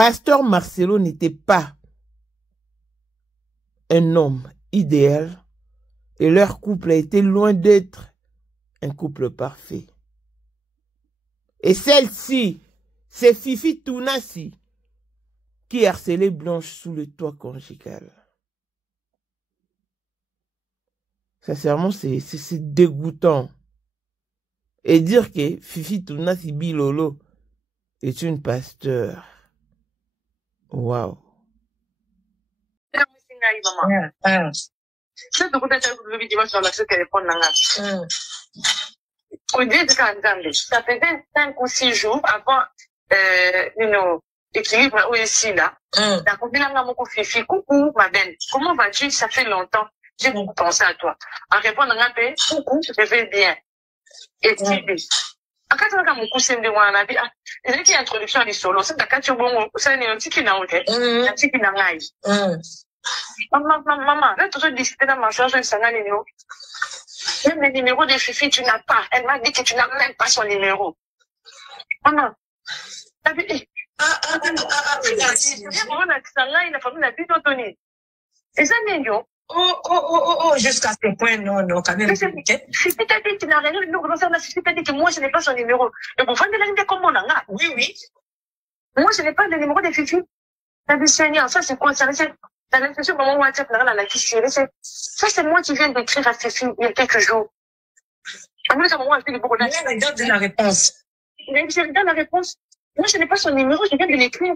Pasteur Marcelo n'était pas un homme idéal et leur couple a été loin d'être un couple parfait. Et celle-ci, c'est Fifi Tounassi qui harcelait Blanche sous le toit conjugal. Sincèrement, c'est dégoûtant. Et dire que Fifi Tounassi Bilolo est une pasteur. Waouh. Ça faisait 5 ou 6 jours avant l'équilibre où ici là. La copine a mon Fifi, coucou ma belle, comment vas-tu? Ça fait longtemps. J'ai beaucoup pensé à toi. En répondant à paix, coucou, je vais bien. Et Tibi. En fait, on a mon cousin de moi, on a dit, ah, il y a une introduction à l'isolo. C'est d'accord, tu bon, c'est un petit qui n'a pas été. Un petit qui n'a pas été. Maman, là, toujours discuter dans ma charge, c'est un numéro. Même le numéro de Fifi, tu n'as pas. Elle m'a dit que tu n'as même pas son numéro. Maman, t'as vu, jusqu'à ce point, non, quand même. Si t'as dit que tu n'as rien, si t'as dit que moi, je n'ai pas son numéro. Et vous vendez la ligne de comment on a? Oui. Moi, je n'ai pas le numéro de Fifi. T'as dit, Seigneur, ça, c'est quoi? Ça, t'as l'impression que mon WhatsApp n'a rien à la question. Ça, c'est moi qui viens d'écrire à Fifi il y a quelques jours. Mais regarde la réponse. Mais je regarde la réponse. Moi, je n'ai pas son numéro, je viens de l'écrire.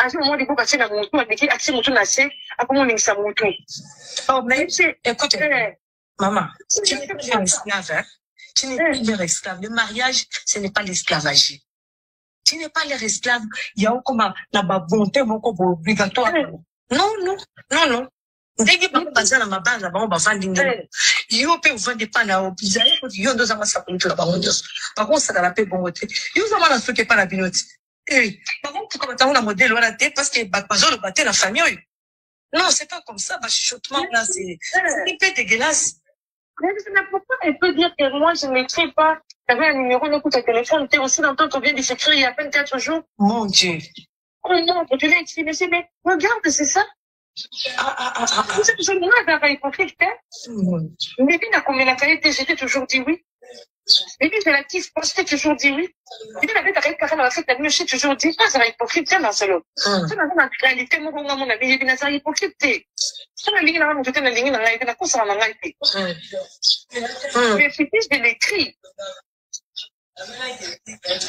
À ce moment, il faut passer dans mon tour, avec accès mon tour, assez, à comment on est ça mon tour. Oh, mais, écoute, maman, tu n'es plus un esclave, hein? Tu n'es plus un esclave. Le mariage, ce n'est pas l'esclavage. Tu n'es pas leur esclave. Il y a comme la bonté, beaucoup obligatoire. Non. Dès que tu passes dans ma base, on va vendre des yo peut vendre pas la obligation. Yo deux ans, ça peut être la baronne. Par contre, ça dans la paix, bon, yo, ça m'a ce qui est pas la binote. Par contre, comme tu as un modèle, on a été parce que pas le battre la famille. Non, c'est pas comme ça, chuchotement, là, c'est un peu dégueulasse. Mais pourquoi elle peut dire que moi, je ne m'écris pas? Tu avais un numéro, d'un coup, ta téléphone, tu es aussi longtemps qu'on vient de s'écrire il y a à peine 4 jours. Mon Dieu. Oh non, tu l'as écrit, mais regarde, c'est ça. C'est toujours moi, j'avais hypocrite, mais puis, combien la qualité, j'étais toujours dit oui. Et puis, c'est la qui se pense, j'ai toujours dit oui. Et puis, la bête, avec Karen, on a fait ta mieux, j'ai toujours dit, ah, ça va hypocrite, tiens, Marcelo. Ça n'a pas de réalité, mon ami, il y a une hypocrite. Ça n'a pas de réalité, il y a une course à la réalité. Mais je l'écris.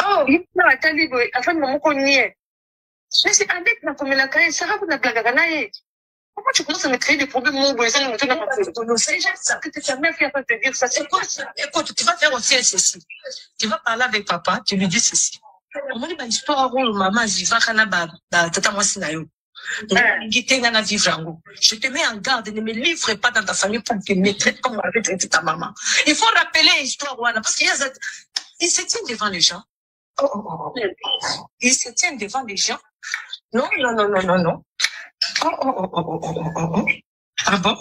Oh, il y a un tali, afin de mon connaître. Mais c'est avec la commune la caille, ça va vous la blague. Pourquoi tu commences à me créer des problèmes, mon voisin, me tourne dans c'est ça que ta mère qui a pas te dire ça. C'est quoi ça? Écoute, tu vas faire aussi ceci. Tu vas parler avec papa, tu lui dis ceci. On m'a dit, histoire où maman, j'y vais, tata moi, sinayo. Je te mets en garde, ne me livre pas dans ta famille pour que me traite comme on avait traité ta maman. Il faut rappeler l'histoire, parce qu'il se tient devant les gens. Il se tient devant les gens. Non. Ah bon?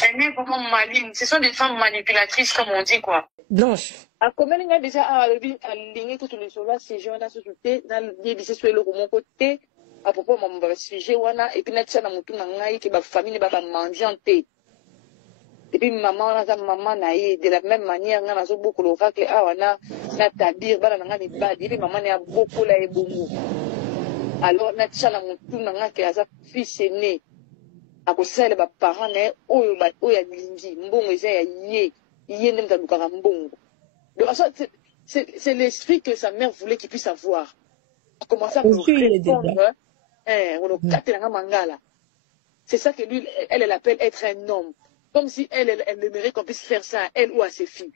Elle est vraiment maligne. Ce sont des femmes manipulatrices, comme on dit, quoi. Blanche. A combien de déjà aligné toutes les choses, ces gens dans société, dans les lycées sur le mon côté, à propos de mon sujet, et puis, n'a-t-il pas que ma famille va manger en thé. Et puis, maman, de la même manière, on a beaucoup de gens qui ont tabir, et puis, maman, a beaucoup là et bongo. Alors, n'a-t-il pas que mon fils est né, à cause de mes parents, oya lingi, mbongo, yé, n'aime pas mbongo. Donc, c'est l'esprit que sa mère voulait qu'il puisse avoir. On commence à me répondre, c'est ça que lui, elle appelle être un homme. Comme si elle aimerait qu'on puisse faire ça à elle ou à ses filles.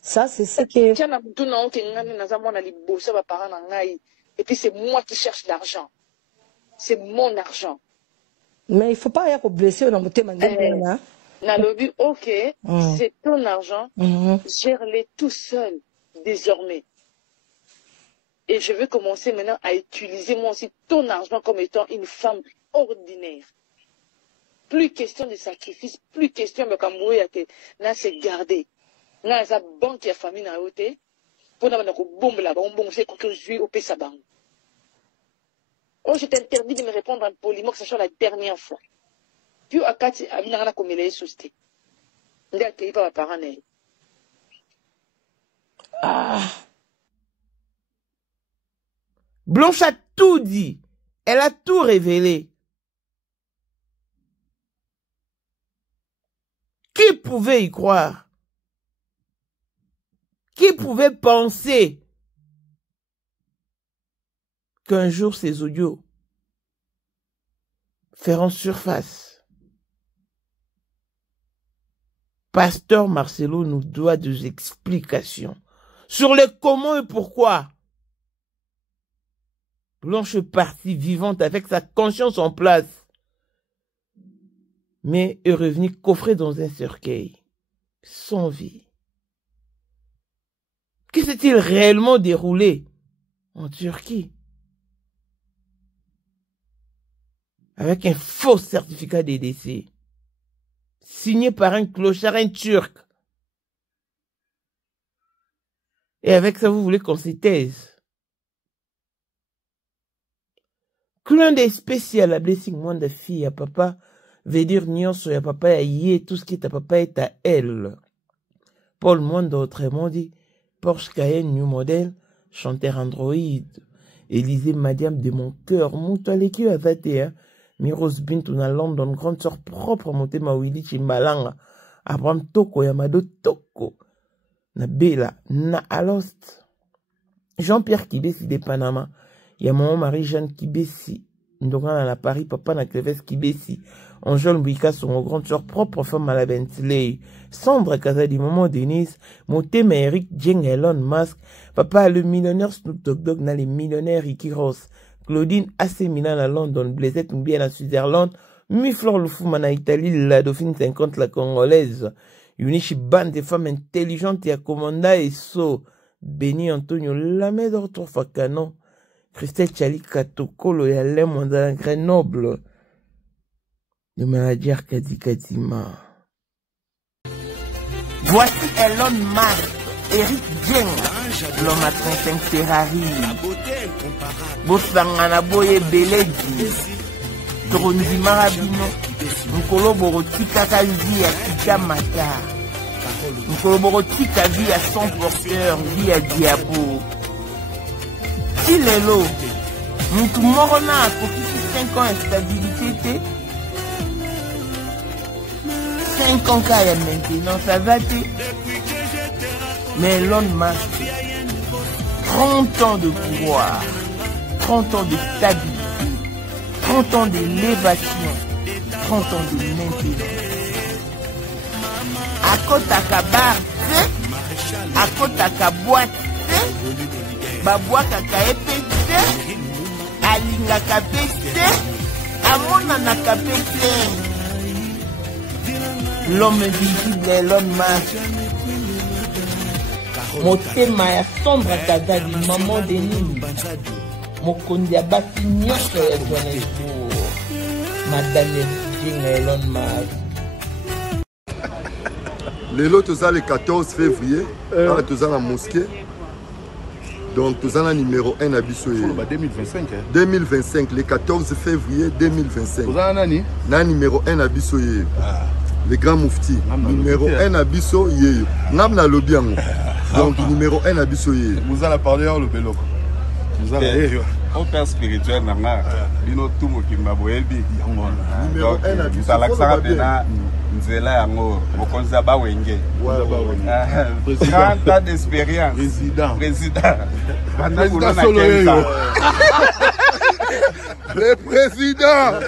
Ça, c'est ce que... Et puis c'est moi qui cherche l'argent. C'est mon argent. Mais il ne faut pas y avoir blessé dans le thème. Nalobi, ok, c'est ton argent, gère-les tout seul, désormais. Et je veux commencer maintenant à utiliser moi aussi ton argent comme étant une femme ordinaire. Plus question de sacrifice, plus question de Kambouya que là c'est gardé. nga za banque ya famille na yote pour na ko bomba ba on c'est que je au pesa banque. Oh, je t'interdis de me répondre en poliment que ce soit la dernière fois. Puis akati abina na komela société. Nda ke pas parents né. Blanche a tout dit. Elle a tout révélé. Qui pouvait y croire? Qui pouvait penser qu'un jour ces audios feront surface? Pasteur Marcelo nous doit des explications sur le comment et pourquoi. Blanche est partie vivante avec sa conscience en place, mais est revenue coffrée dans un cercueil, sans vie. Que s'est-il réellement déroulé en Turquie? Avec un faux certificat de décès, signé par un clochard, un turc. Et avec ça, vous voulez qu'on se taise? Clin d'œil spécial à Blessing Mwanda fille à papa veut dire nyonso ya papa ya yé, tout ce qui est à papa est à elle. Paul Mwanda autrement dit Porsche Cayenne New Model, chanteur Android. Élisée Madiam de mon cœur, Moutaleki Azatea, Miros Bintou na London, grande sœur propre monté ma Willy Chimbalanga, Abraham Toko Yamado Toko, na Bella, na Alost, Jean-Pierre Kibesi de Panama. Il y a maman Marie-Jeanne Kibesi, Ndonga na Paris, papa na Cleves Kibesi, Angèle Mbouika, son grande soeur propre femme à la Bentley, Sandra Kazadi, maman Denise, Motema Eric, Jeng Elon Musk, papa le millionnaire Snoop Dogg na les millionnaires Ricky Ross, Claudine Assemina na London, Blaisette Mbia na Switzerland, Miflor Lufuma na Italie, la Dauphine 50 la Congolaise, Unichi bande de femmes intelligentes et à Commanda et So, Béni Antonio Lamedor Trofakano, Christelle Chali Katokolo et Alain Mondana Grenoble. De maladie Arkadi Kadima. Voici Elon Musk, Eric Jeng, l'homme à 35 Ferrari. Bosangana Boye Beledi. Trondi Marabino. Nkolo Borotika Kazi à Kikamata. Nkolo Borotika vie à son porteur, vie à Diabo. Kilelo, mutu morona pour 5 ans instabilité, 5 ans qu'il y a maintenant, ça va te. Mais Elon Musk, 30 ans de pouvoir, 30 ans de stabilité, 30 ans d'élévation, 30 ans de maintenance. À côté à Kabar, à côté à Kaboite, babwaka kaepete alinga kapete amona na kapete l'homme visible Elon Musk motema ya Sandra Kazadi maman Denise mokondi ya basi nyonso ya Johannesburg madame Jeng Elon Musk. Lelo toza le 14 février toza na mosquée. Donc, tout ça, numéro 1 à Bissoye. 2025. 2025, le 14 février 2025. Vous avez un numéro 1 à Bissoye. Le grand moufti. Numéro 1 à Bissoye. Nam na lobiango. Donc, numéro 1 à Bissoye. Vous allez parler au Belok. Vous allez. Au père spirituel, Nanga. Bino Tumo Kimbaboelbi. Numéro 1 à Bissoye. Nzela yango mokonza ba wenge 30 ans d'expérience président solo le président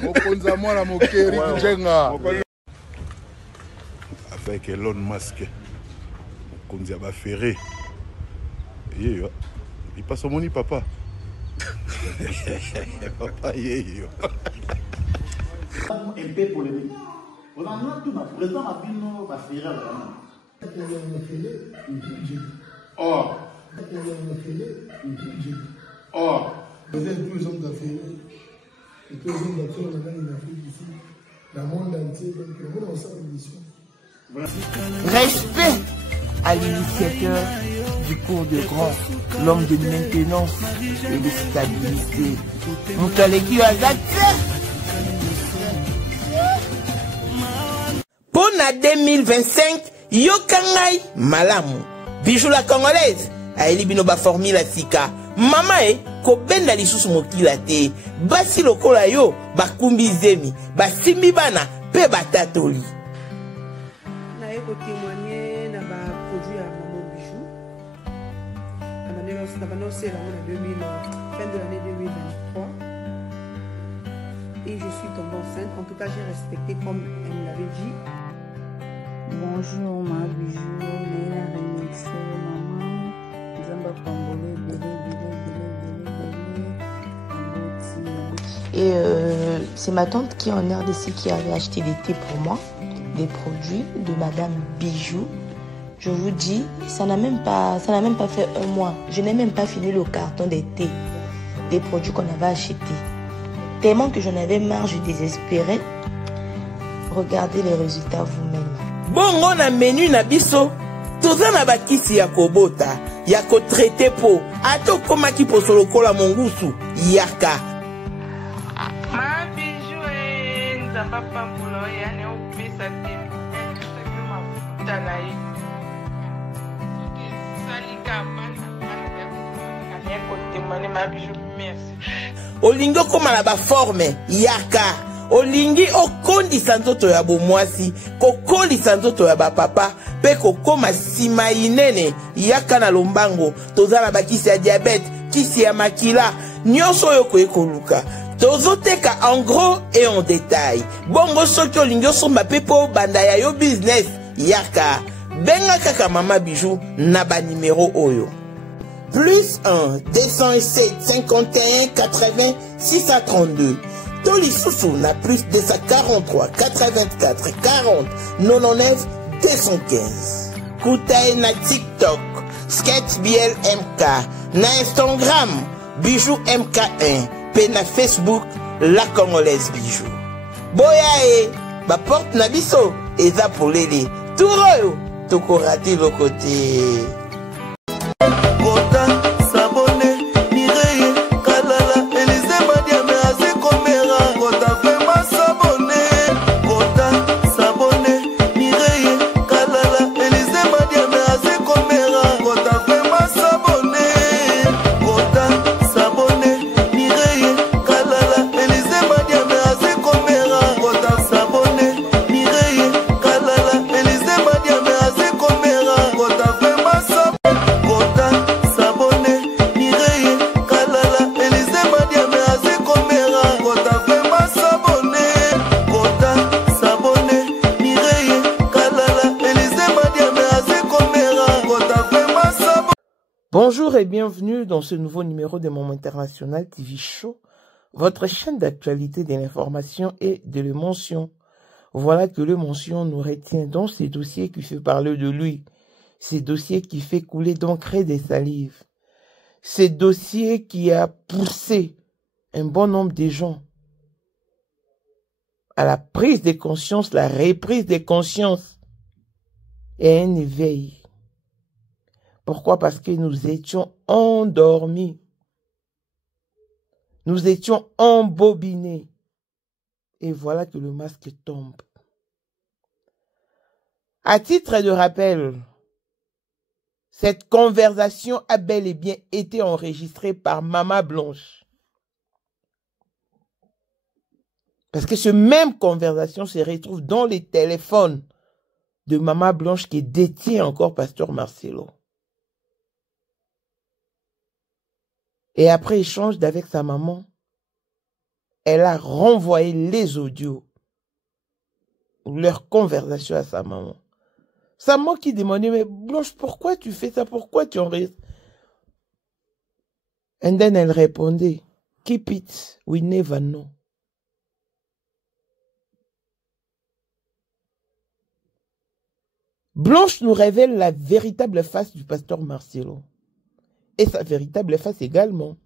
mokonza mwana mokeri Jenga avec Elon Musk mokonza ba ferré yeyo il passe mon papa papa yeyo un peu polémique. On a tout ma président a dit non, va faire vraiment. Or, vous êtes 12 hommes d'affaires. Et tous les hommes d'affaires, on a une Afrique ici, dans le monde entier. Donc, le monde a sa mission. Respect à l'initiateur du cours de grand, l'homme de maintenance et de stabilité. Moutaleki Azate. Pour la 2025, Yokangai Malamu. Bijou la congolaise. Aeli binoba formule la sika. Mama ko benda lisusu mokila te. Basi lokola yo, bakumbi zemi, basimbi bana, pe batatoli. Na eko témoigner na ba produit à Maman Bijou. Na banoncé la fin de l'année 2023. Et je suis tombée enceinte. En tout cas, j'ai respecté comme elle me l'avait dit. Bonjour ma Bijou, Léna Remixé, maman, Zamba Pambole, Et c'est ma tante qui est en RDC qui avait acheté des thés pour moi, des produits de Madame Bijou. Je vous dis, ça n'a même pas fait un mois. Je n'ai même pas fini le carton des thés, des produits qu'on avait achetés. Tellement que j'en avais marre, je désespérais. Regardez les résultats vous-même. Bongo na menu na biso, toza na bakisi ya kobota, ya ko traité po, ato koma ki posolo kola mongusu, yaka. Ma Bijou nzamba pambulo yani opesa te. Mafuta na ye. Salika bana ya kotemane ma Bijou, merci. Olingo koma na ba forme, yaka. Olingi okondisa nzoto ya bomwasi, kokolisa nzoto ya bapapa, pe kokoma sima inene, yaka na lombango, toza na bakisi ya diabète, kisi ya makila, nyonso yo koekoluka. Tozoteka en gros et en détail. Bongo soki olingi osomba pe po banda ya yo business, yaka. Benga kaka Mama Bijou na ba numéro oyo. Plus 1 207 51 80 632. Toli Soussou na plus 243 84 40 99 215. Koutae na TikTok, Sketch BL MK, na Instagram, Bijou MK1, pe na Facebook, La Congolaise Bijou. Boya ba porte na biso, eza polele. Touroyo, toko rate le côté. Bonjour et bienvenue dans ce nouveau numéro de Moment International TV Show, votre chaîne d'actualité, de l'information et de l'émotion. Voilà que le mention nous retient dans ces dossiers qui fait parler de lui, ces dossiers qui fait couler d'encre et des salives, ces dossiers qui a poussé un bon nombre de gens à la prise de conscience, la reprise de conscience et un éveil. Pourquoi? Parce que nous étions endormis. Nous étions embobinés. Et voilà que le masque tombe. À titre de rappel, cette conversation a bel et bien été enregistrée par Maman Blanche. Parce que cette même conversation se retrouve dans les téléphones de Maman Blanche qui détient encore Pasteur Marcelo. Et après échange avec sa maman, elle a renvoyé les audios, leur conversation à sa maman. Sa maman qui demandait, mais Blanche, pourquoi tu fais ça? Pourquoi tu enregistres? And then elle répondait, keep it, we never know. Blanche nous révèle la véritable face du pasteur Marcelo. Et sa véritable face également.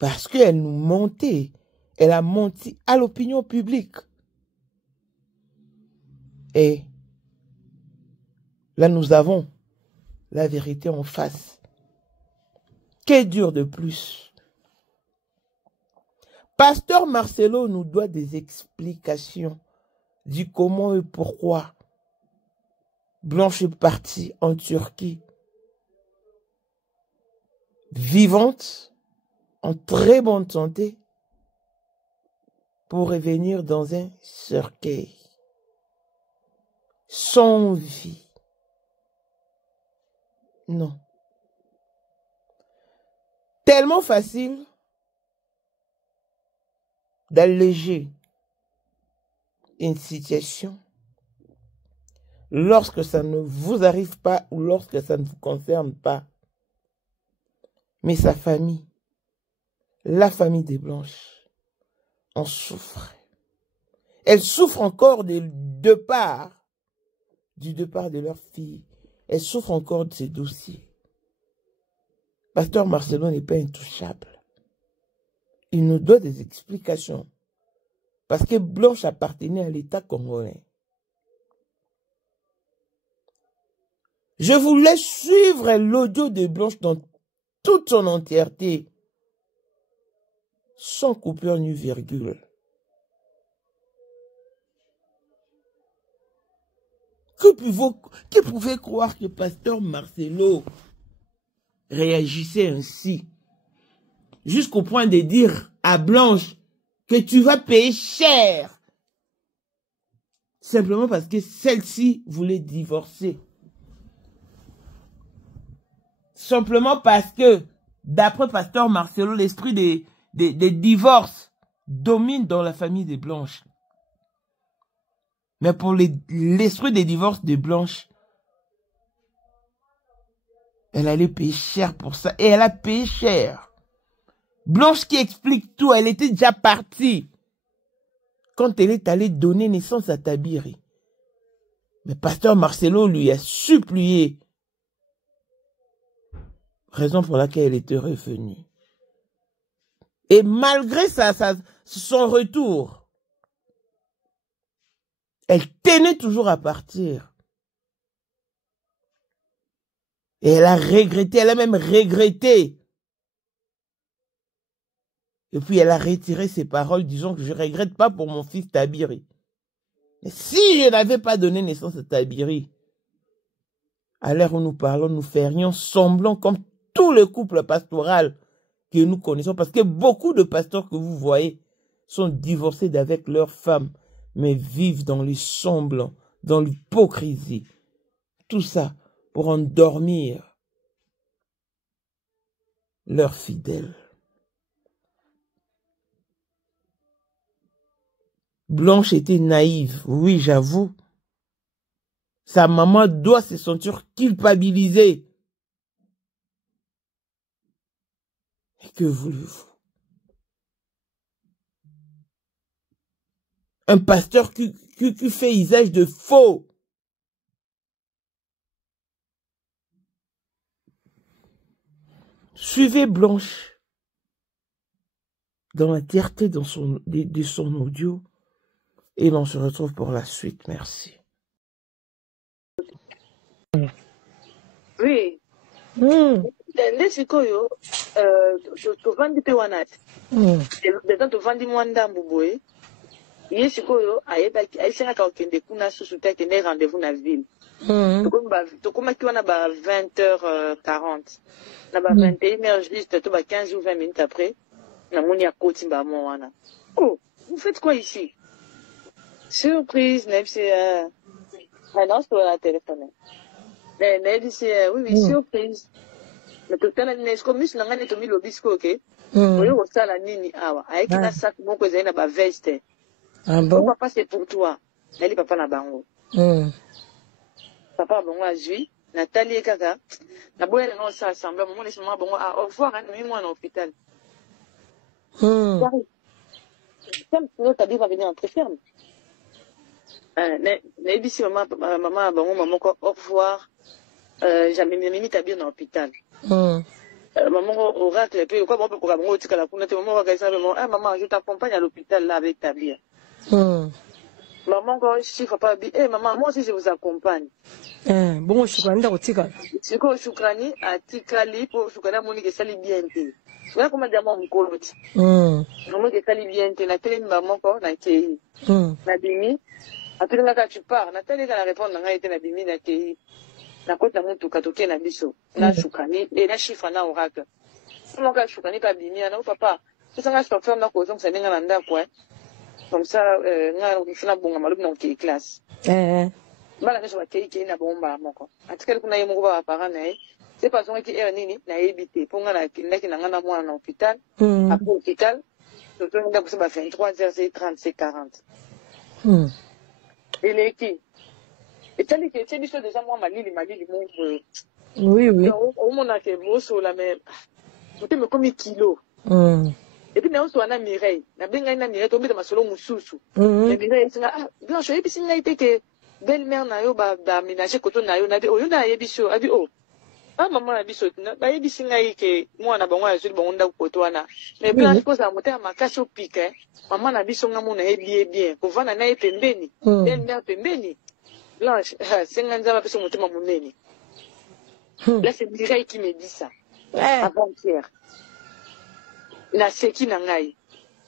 Parce qu'elle nous mentait. Elle a menti à l'opinion publique. Et Là, nous avons la vérité en face. Qu'est dur de plus? Pasteur Marcelo nous doit des explications du comment et pourquoi Blanche est partie en Turquie, vivante, en très bonne santé, pour revenir dans un cercueil, sans vie. Non. Tellement facile d'alléger une situation lorsque ça ne vous arrive pas ou lorsque ça ne vous concerne pas. Mais sa famille, la famille des Blanches, en souffre. Elle souffre encore du départ de leur fille. Elle souffre encore de ces dossiers. Pasteur Marcelo n'est pas intouchable. Il nous doit des explications. Parce que Blanche appartenait à l'État congolais. Je vous laisse suivre l'audio de Blanche dans toute son entièreté, sans coupure ni virgule. Que pouvait croire que Pasteur Marcelo réagissait ainsi, jusqu'au point de dire à Blanche que tu vas payer cher, simplement parce que celle-ci voulait divorcer. Simplement parce que, d'après Pasteur Marcelo, l'esprit des divorces domine dans la famille des Blanches. Mais pour l'esprit des divorces de Blanche, elle allait payer cher pour ça. Et elle a payé cher. Blanche qui explique tout, elle était déjà partie quand elle est allée donner naissance à Tabiri. Mais Pasteur Marcelo lui a supplié, raison pour laquelle elle était revenue. Et malgré son retour, elle tenait toujours à partir. Et elle a regretté, elle a même regretté. Et puis elle a retiré ses paroles disant que je ne regrette pas pour mon fils Tabiri. Mais si je n'avais pas donné naissance à Tabiri, à l'heure où nous parlons, nous ferions semblant comme tout le couple pastoral que nous connaissons. Parce que beaucoup de pasteurs que vous voyez sont divorcés d'avec leurs femmes, mais vivent dans les semblants, dans l'hypocrisie. Tout ça pour endormir leurs fidèles. Blanche était naïve, oui, j'avoue. Sa maman doit se sentir culpabilisée. Et que voulez-vous? Un pasteur qui fait usage de faux. Suivez Blanche dans la clarté de son audio et l'on se retrouve pour la suite. Merci. Oui. Nde sikoyo tovandi mpe wana deja tovandi mwa ndambu boye ye sikoyo ayesengaka kokende kuna susu te akende rendez-vous na ville tokomaki wana ba 20h40 na ba 21h juste to ba 15 ou 20 minutes après namoni akoti mbamo wana. Oh, vous faites quoi ici? Surprise, c'est non, c'est pour la téléphoner. Oui, surprise. Mais tout à l'heure, est-ce que nous avons mis le biscuit, ok? Oui, on sait la nini, avec un sac, mon cousin n'a pas veste. Ah bon? Papa, c'est pour toi. Elle papa n'a pas papa, bon, a joué. Nathalie et Kaka. La boîte, on s'est assemblé. Maman, laisse-moi, bon, au revoir, nous, moi, en hôpital. Comme sinon, ta vie va venir entrer ferme. Mais si maman, bon, maman, au revoir. Jamais mis ta bien dans l'hôpital. Maman, oracle, puis quoi, maman, maman, maman, je t'accompagne à l'hôpital là avec ta bien. Maman, quand chiffre pas bien, eh, maman, moi aussi, je vous accompagne. Bon, Shukrani, d'accord. C'est quoi, Shukrani, à Tikali, pour Shukrani, mon que ça lui bien. Voilà comment dire, mon coloti. Mon que ça lui bien, na télé, maman, quand, na kei. Na bimi. Après, là, tu pars, na télé, quand la réponse, na été na bimi, na kei. Na côte, na mon tout, katoke, na biso. Na Shukrani, et na chiffre, na oracle. Comment quand Shukrani, pas bimi, na papa. C'est ça, je peux faire ma cause, donc ça vient dans quoi. Comme ça, on fait la bonne maloupe dans quelle classe. Voilà, je vois qu'il y a une bombe à mon corps. En tout cas, qu'on a eu mon gars par an, c'est pas son qui est nini, n'a évité. Pour nga qui n'a pas moi en hôpital, après l'hôpital, surtout on a besoin de 23h30, c'est 40. Et les qui? Et tel que c'est déjà moi, ma lili, mon. Oui, oui. Au moins, on a fait beau sur la même. Tout est comme kilo. Et puis, nous sommes en Mireille. Nous sommes en Mireille, nous sommes en Moussoussou. Et puis, nous sommes en Mireille. Et puis, nous sommes que belle-mère n'a pas aménagé quand on a eu. On a eu biso. A dit, oh, ah, maman a biso. Bah, il dit, que moi, on a besoin de se bon dans le toit. Mais puis, je pense à monter à ma cache au pic. Maman a biso, on a mon bien, bien. Pour voir, on a été béni. Belle-mère béni. Blanche, c'est un peu sur mon thème, mon nez. Là, c'est Mireille qui me dit ça. Avant-hier. La seki nangai.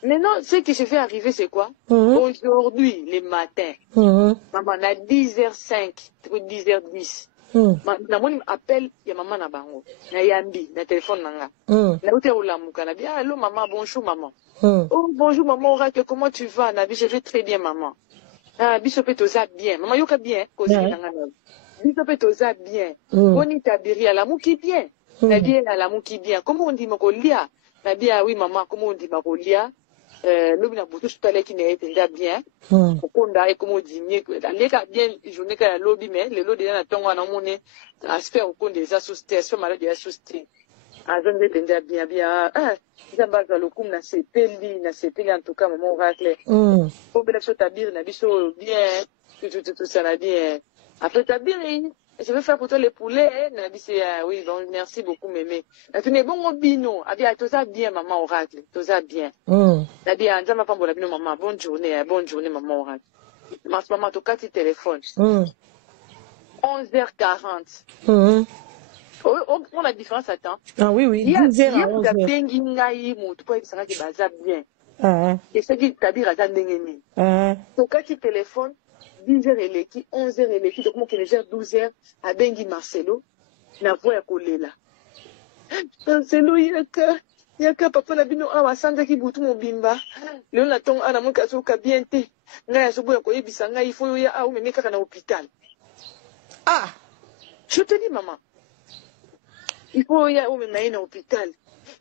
Maintenant, ce que je fais arriver, c'est quoi? Aujourd'hui, les matins, maman, à 10h05, 10h10, maman appelle, il y a maman na bango, na yambi, na téléphone nanga. Na ute ulamuka, na bien, allô maman, bonjour maman. Oh, bonjour maman, Oracle, comment tu vas? Nabi, je vais très bien maman. Ah, bisope toza bien. Maman, yoka bien, kosi nanga. Bisope toza bien. Boni tabiri, alamu qui bien. Nabi, alamu qui bien. Comment on dit, mokolia? Nabi, ah oui, maman, comment on dit, makolia? L'homme n'a pas tout ce qui n'est pas bien. Pourquoi on a comme on dit, les cas bien, je n'ai qu'à lobby, mais les lots de la tongue en monnaie, à se faire au compte des associés, à se faire malade des associés. À je ne pas bien, bien, ah, ça va dans le coup, n'a c'est peli, en tout cas, maman, Oracle. Pour bien se tabir, n'a biso bien, tout ça, n'a bien. Après tabir, je vais faire pour toi les poulets, n'a dit, oui, bon, merci beaucoup, mémé. Tu n'es bon au bino, a dit, tout ça bien, maman, Oracle, tout ça bien. N'a dit, ma femme, maman, bonne journée, maman, Oracle. Maman, tu cas, tu téléphones. 11h40. On a la différence, attends. Ah oui, oui, 10h à 11h. Et c'est dit, t'as dit, t'as dit, donc quand tu téléphones, 10h et l'équipe, 11h et l'équipe, donc moi qui les gère 12h, à Bengi Marcelo, la voix à coller là. Marcelo, yaka, papa, la bino, awa, sanda ki boutou mon bimba. Le on attend, à la mon kaso, kabiente. N'a sobo ya koye bisanga, il faut ya, ah, ou mais kaka na hôpital. Ah! Je te dis, maman. Il faut y aller mais na hôpital.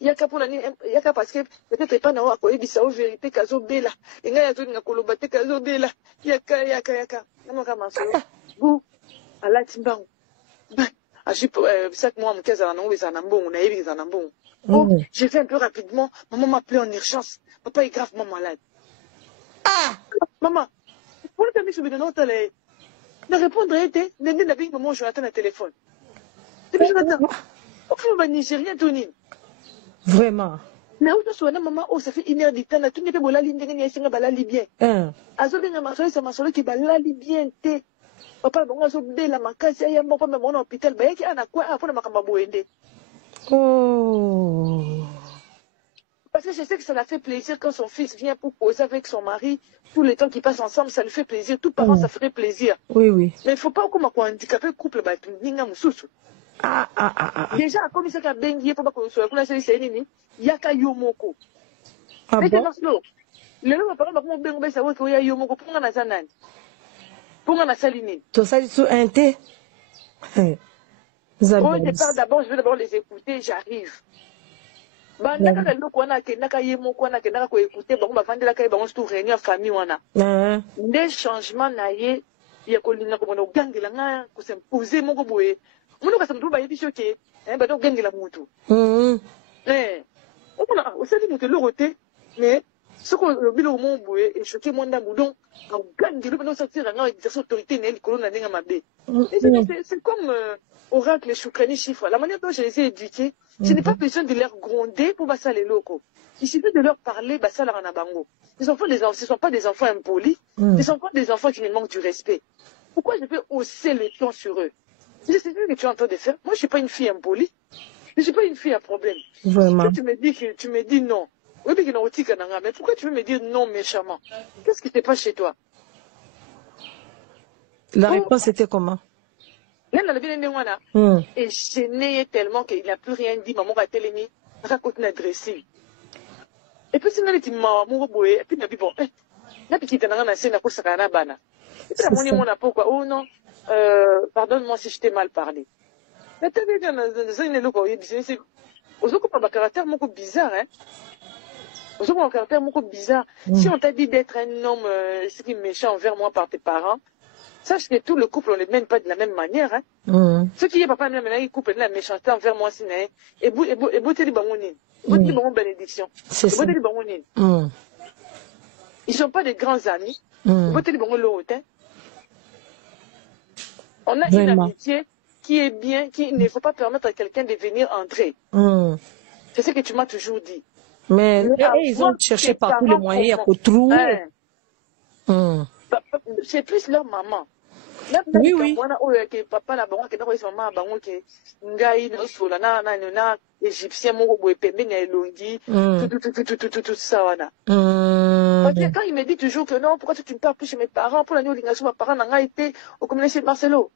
Yaka pour yaka parce que peut-être pas na wa ko ebisa o vérité kazo bela. Inga ya zo nga kolobate kazo bela. Yaka. Nama kama so. Bu ala timbango. Ah je chaque mois mon kaza na ngobisa na mbongo na yebi za na mbongo. Oh, j'ai fait un peu rapidement. Maman m'a appelé en urgence. Papa est gravement malade. Ah, maman. Pour le mis sur le note là. Ne répondre était, n'a pas maman je attends le téléphone. Depuis maintenant. Au Nigérien, Tony. Vraiment. Mais où tu maman, oh, ça fait 1 heure du temps, tu n'es pas la ligne, tu n'es pas la libyen. Azobi na masolo, c'est masolo qui va la libyen, te. Papa, bon, azobi la makasi, ya bon, pas même en hôpital, bah, qui en a quoi, après, ma kamabouende. Oh. Parce que je sais que ça l'a fait plaisir quand son fils vient pour poser avec son mari, tout le temps qu'ils passent ensemble, ça lui fait plaisir. Tout parents, ça ferait plaisir. Oui, oui. Mais il ne faut pas qu'on m'a handicapé, couple, bah, tu n'es pas moussou. Déjà, comme ça, il y a pas de yaka yomoko. Ah bon? Le nom parle de bengo ça que ya yomoko pour na zanani. Pour na saline. Tout ça sur un thé. Au départ d'abord, je vais d'abord les écouter, j'arrive. Ba naka le ko na ke naka yemoko na ke naka ko écouter ba ko ba fandela kai ba on se réunion famille wana. Des changements na ye ya ko lina ko bono gangela nga ko s'imposer moko boye. Munu ka samtu ba yebi choke, ba do gangela mutu. On a aussi dit que le roté, mais ce qu'on le bilan au monde et choqué mon d'amoudon, quand gagne le bilan sortir en exercice autorité n'est que l'on a n'enga mabé. C'est comme Oracle Shukrani chiffre. La manière dont je les ai éduqués, je n'ai pas besoin de leur gronder pour passer les locaux. Il suffit de leur parler, bah, ça, là, en abango. Ce ne sont pas des enfants impolis, ce sont pas des enfants qui me manquent du respect. Pourquoi je peux hausser le ton sur eux? C'est ce que tu es en train de faire. Moi, je ne suis pas une fille impolie. Je ne suis pas une fille à problème. Vraiment. Tu me dis non. Oui, mais pourquoi tu veux me dire non méchamment? Qu'est-ce qui ne passe pas chez toi? La réponse était comment? Et gêné tellement qu'il n'a plus rien dit. Maman va télé raconte une adresse. Et puis, c'est là que maman et puis, bon, là, puis, tu as scène à cause de la bana. Et puis, mon a pourquoi? Oh non, pardonne-moi si je t'ai mal parlé. Mais tu as vu que aux autres, pas un caractère beaucoup bizarre, hein. Aux autres, un caractère beaucoup bizarre. Si on t'a dit d'être un homme, ce qui est méchant envers moi par tes parents, sache que tout le couple, on ne les mène pas de la même manière, hein. Ce qui est papa, il couple la méchanceté envers moi, c'est, et beauté les bangonines. Beauté les bangonines bénédiction. Beauté les bangonines. Ils ne sont pas des grands amis. Beauté les bangonines l'autre, hein. On a une amitié qui est bien, qu'il ne faut pas permettre à quelqu'un de venir entrer. C'est ce que tu m'as toujours dit. Mais ils ont cherché par tous les moyens à trouver. C'est plus leur maman. Oui, oui. Papa la banque, maman banque, ngai no sola na égyptien mon pembe na elongi, tout ça wana. Parce que quand il me dit toujours que non, pourquoi tu ne parles plus chez mes parents, pour la nuit mes parents n'ont été au communauté de Marcelo.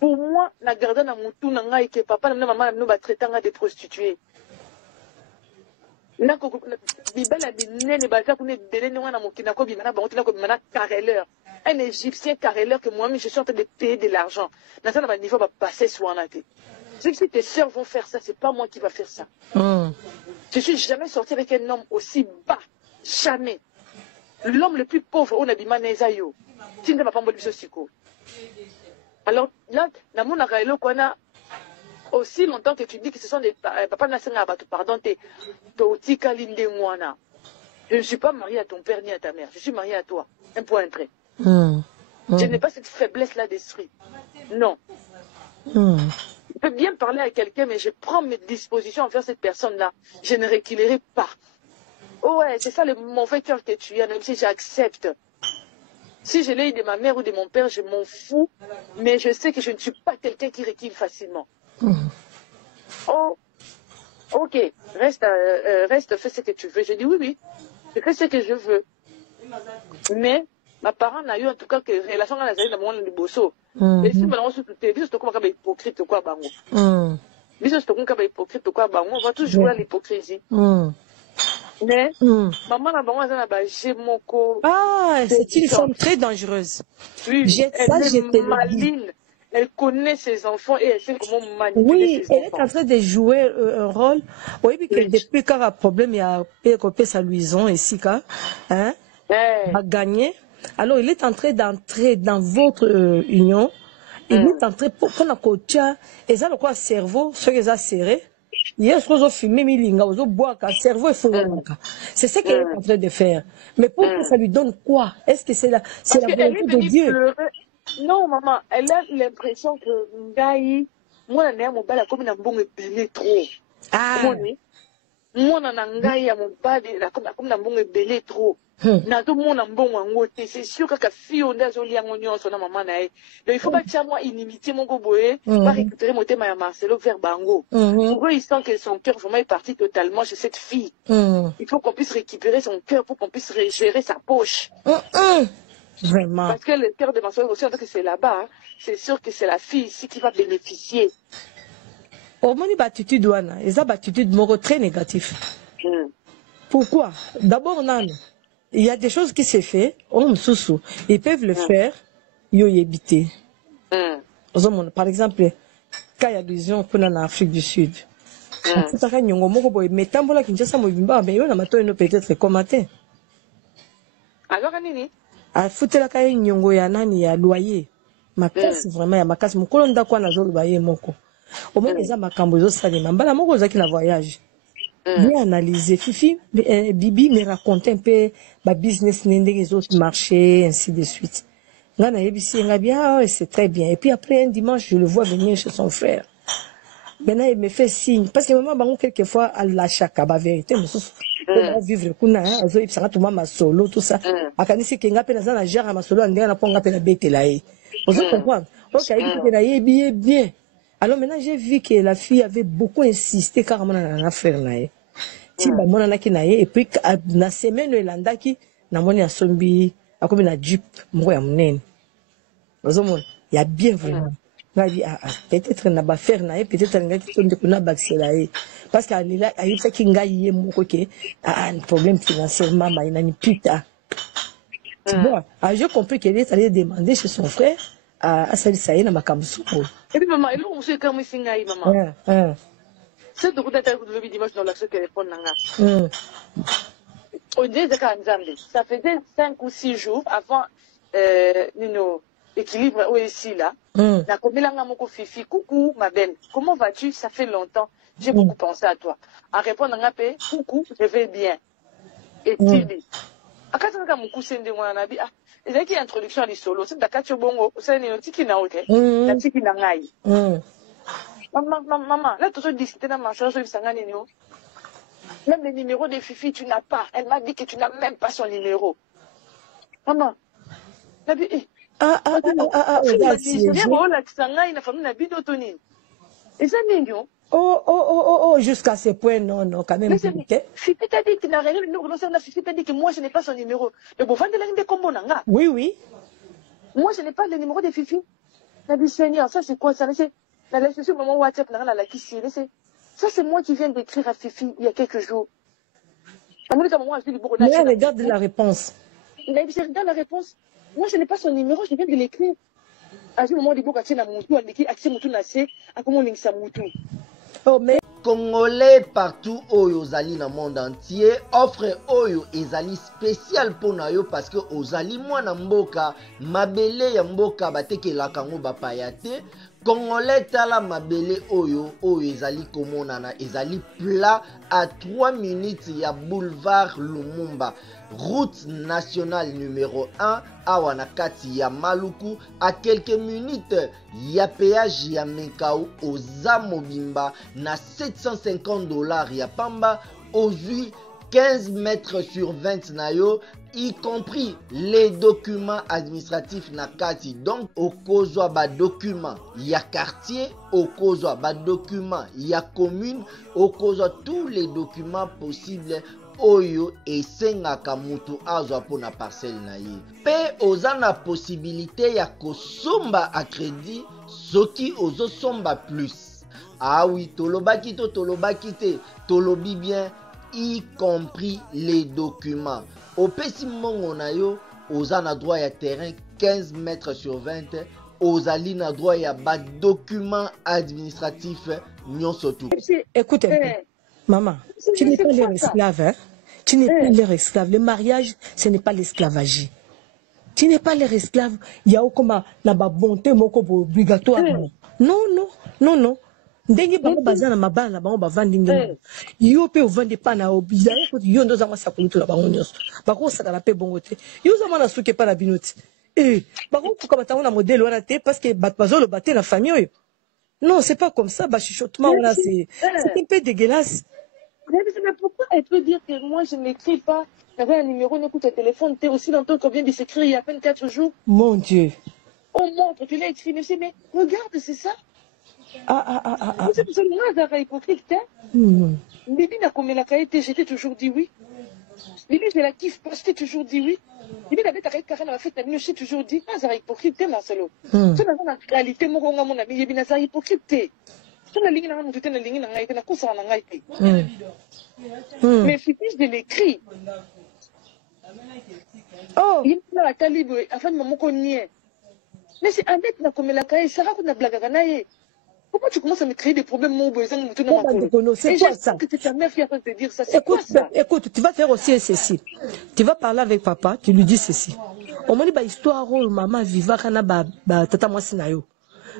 Pour moi, la garde na mutu n'anga que papa na maman nous va traiter des prostituées. Nako bibala binene baza kune belene wana mokina ko bimana bango tina ko bimana carreleur. Un égyptien carreleur que moi-même je suis en train de payer de l'argent. Dans ça, niveau va passer sur un athée. Si tes sœurs vont faire ça, c'est pas moi qui va faire ça. Je suis jamais sorti avec un homme aussi bas. Jamais. L'homme le plus pauvre, on a bimana ezayo. Tu ne vas pas m'oublier ce siko. Alors là, dans mon arrêlo qu'on a aussi longtemps que tu dis que ce sont des papa nasenga bato pardon te otika linde mwana. Je ne suis pas mariée à ton père ni à ta mère. Je suis mariée à toi. Un point entré. Je n'ai pas cette faiblesse-là d'esprit. Non. Je peux bien parler à quelqu'un, mais je prends mes dispositions envers cette personne-là. Je ne reculerai pas. Oh ouais, c'est ça le mauvais cœur que tu as, même si j'accepte. Si je l'ai eu de ma mère ou de mon père, je m'en fous, mais je sais que je ne suis pas quelqu'un qui recule facilement. Oh, ok, reste, fais ce que tu veux. Je dis oui, je fais ce que je veux. Mais ma parent n'a eu en tout cas que relation à la zone de mon de bosso. Et si maintenant on se touche, dis toi comme hypocrite quoi bango. Dis toi comme hypocrite quoi bango, on va toujours jouer à l'hypocrisie. Mais maman la bango ça ba jemoko. Ah, c'est une femme très dangereuse. Oui, elle est maline. Elle connaît ses enfants et elle sait comment manipuler ses enfants. Oui, elle est en train de jouer un rôle. Oui, puis que depuis qu'il y a un problème, il y a un sa luison ici, hein, a gagné. Alors, il est en train d'entrer dans votre union. Il est en train pour la coach. Et ça, le quoi, cerveau, ce qu'ils ont serré. Hier, ce qu'ils ont fumé, ils ont boire, cerveau et fou. C'est ce qu'il est en train de faire. Mais pour que ça lui donne quoi? Est-ce que c'est la volonté de Dieu? Non, maman, elle a l'impression que Ngaï, moi, je suis un comme un bon belé trop. Moi, Ngaï, comme un bon belé trop. C'est sûr que la fille, on a joli en son maman. Il faut pas que moi inimitié mon goboé, pas récupérer mon thème à Marcelo vers Bango. Pour eux, ils sentent que son cœur vraiment est parti totalement chez cette fille. Il faut qu'on puisse récupérer son cœur pour qu'on puisse gérer sa poche. Vraiment. Parce que le cœur de ma soeur aussi, en tant que c'est là-bas, c'est sûr que c'est la fille ici qui va bénéficier. Au moins, l'attitude, ils ont une attitude très négative. Pourquoi? D'abord, il y a des choses qui se font, ils peuvent le faire, ils ont évité. Par exemple, quand il y a des gens qui sont en Afrique du Sud, peut-être commenter. Alors, Anini? A futela ka nyongo ya nani ya loyer makasi vraiment ya makasi mukolo ndako na zo loyer moko au moins les makambo zo salima mbala moko zaki na voyage bien analyser fifi bibi me raconter un peu ba business nende les autres marchés ainsi de suite ngana yebisi nga bien c'est très bien et puis après un dimanche je le vois venir chez son frère Maintenant, il me fait signe. Parce que maman, quelquefois, elle lâche à la vérité. On va vivre, il s'arrête tout ma solo, tout ça. A kanisi kenga pe na gère ma solo, ndenge na ponga pe na bete là. Vous comprenez? Ok, il est bien. Alors maintenant, j'ai vu que la fille avait beaucoup insisté carrément dans l'affaire là. Si ba mona na kinaye et puis na semaine elandaki na moni ya sombi akomi na jupe moko ya munene. Ozomona, il y a bien vraiment. Peut-être na ba faire na peut-être nga ki tonde kuna baxela parce qu'elle là il fait kinga yé moko ke un problème financier maman il n'a ni putain. Bon, j'ai compris qu'elle est allée demander chez son frère à Salisaï na makamsu. Et puis maman, il a aussi comme singaï maman. C'est de côté de le dimanche dans l'accès téléphone nanga. On dit que ça faisait 5 ou 6 jours avant Nino équilibre ici là. Na komelanga moko fifi, coucou ma belle, comment vas-tu? Ça fait longtemps, j'ai beaucoup pensé à toi. En répondant à paix, coucou, je vais bien. Et Tibi. Akatanga moko sende wana bi ah, ezaki qui introduction à solo, c'est dakacho bongo, c'est ni tiki na ote. Na tiki na ngai. Maman, là toujours discuter dans ma chambre sur sangani nio. Même le numéro de Fifi, tu n'as pas. Elle m'a dit que tu n'as même pas son numéro. Maman. La bi Oh, jusqu'à ce point, non, quand même. Fifi t'a dit qu'il n'a rien, Fifi t'a dit que moi je n'ai pas son numéro. Le beau vent de la combo nanga. Oui. Moi je n'ai pas le numéro de Fifi. La bi Seigneur, ça c'est quoi ça? La laisse sur mon WhatsApp, ça c'est moi qui viens d'écrire à Fifi il y a quelques jours. Mais regarde la réponse. Il a dit, regarde la réponse. Moi, je n'ai pas son numéro, je viens de l'écrire. À ce moment, il Oh, mais Congolais partout au Ozali dans le monde entier offre Oyo Ezali spécial pour nayo parce que Ozali mwana mboka mabele ya mboka bateke la kango bapayate Congolais tala mabele Oyo Ezali komonana Ezali plat à 3 minutes ya boulevard Lumumba route nationale numéro 1 à Wanakati ya Maluku à quelques minutes ya péage ya Menkau Oza Mobimba na $750 ya Pamba aujourd'hui 15 mètres sur 20 nayo y compris les documents administratifs na kati donc okozwa ba document ya quartier okozwa ba document ya commune okozwa tous les documents possibles Oyo esengaka mutu azwa pona parcelle na ye pe oza na possibilité ya kosomba a crédit soki ozo somba plus ah oui tolobaki te tolobi bien y compris les documents opesi mongo na yo oza na droit ya terrain 15 mètres sur 20 ozali na droit ya ba document administratif nyonso tout. Écoute un peu. Maman, tu n'es pas leur esclave, hein? Tu n'es pas leur esclave. Le mariage, ce n'est pas l'esclavagie. Tu n'es pas leur esclave. Il y a comme la bonté obligatoire. Non. Ndenge bango bazana mabala bango bavandi ndenge. Yo pe ovandi pa na obizaya ko yo ndo za masa kulutu la bango nyos. Bako saka la pe bongo te. Yo za mana suke pa la binoti. Bako ko batanga na modèle wana te parce que bat bazolo baté la famille. Non, c'est pas comme ça, bah chuchotement là c'est un peu dégueulasse. Mais pourquoi elle peut dire que moi je n'écris pas? J'avais un numéro, n'écoute le téléphone, t'es aussi longtemps qu'on vient de s'écrire il y a à peine 4 jours. Mon Dieu. Oh montre, tu l'as écrit, mais regarde, c'est ça. C'est pour ça que moi, j'avais hypocrite, hein. Bibi n'a combien la qualité, j'étais toujours dit oui. Bibi, je la kiffe pas, j'étais toujours dit oui. Bibi n'avait ta carrière dans la fête, j'ai toujours dit, ah, j'avais hypocrite, Marcelo. C'est dans la réalité, mon ami, Bibi n'a pas hypocrite. Mais Fifi, je l'écris. Oh, il y a la calibre, afin de me connaître. Mais c'est un mec comme la caille, ça raconte la blague à naïe. Pourquoi tu commences à me créer des problèmes, mon besoin de me c'est quoi ça? C'est ta mère qui a te dire ça. C'est quoi ça? Écoute, tu vas faire aussi ceci. Tu vas parler avec papa, tu lui dis ceci. Au moment où histoire, maman viva kana tata moi sinayo.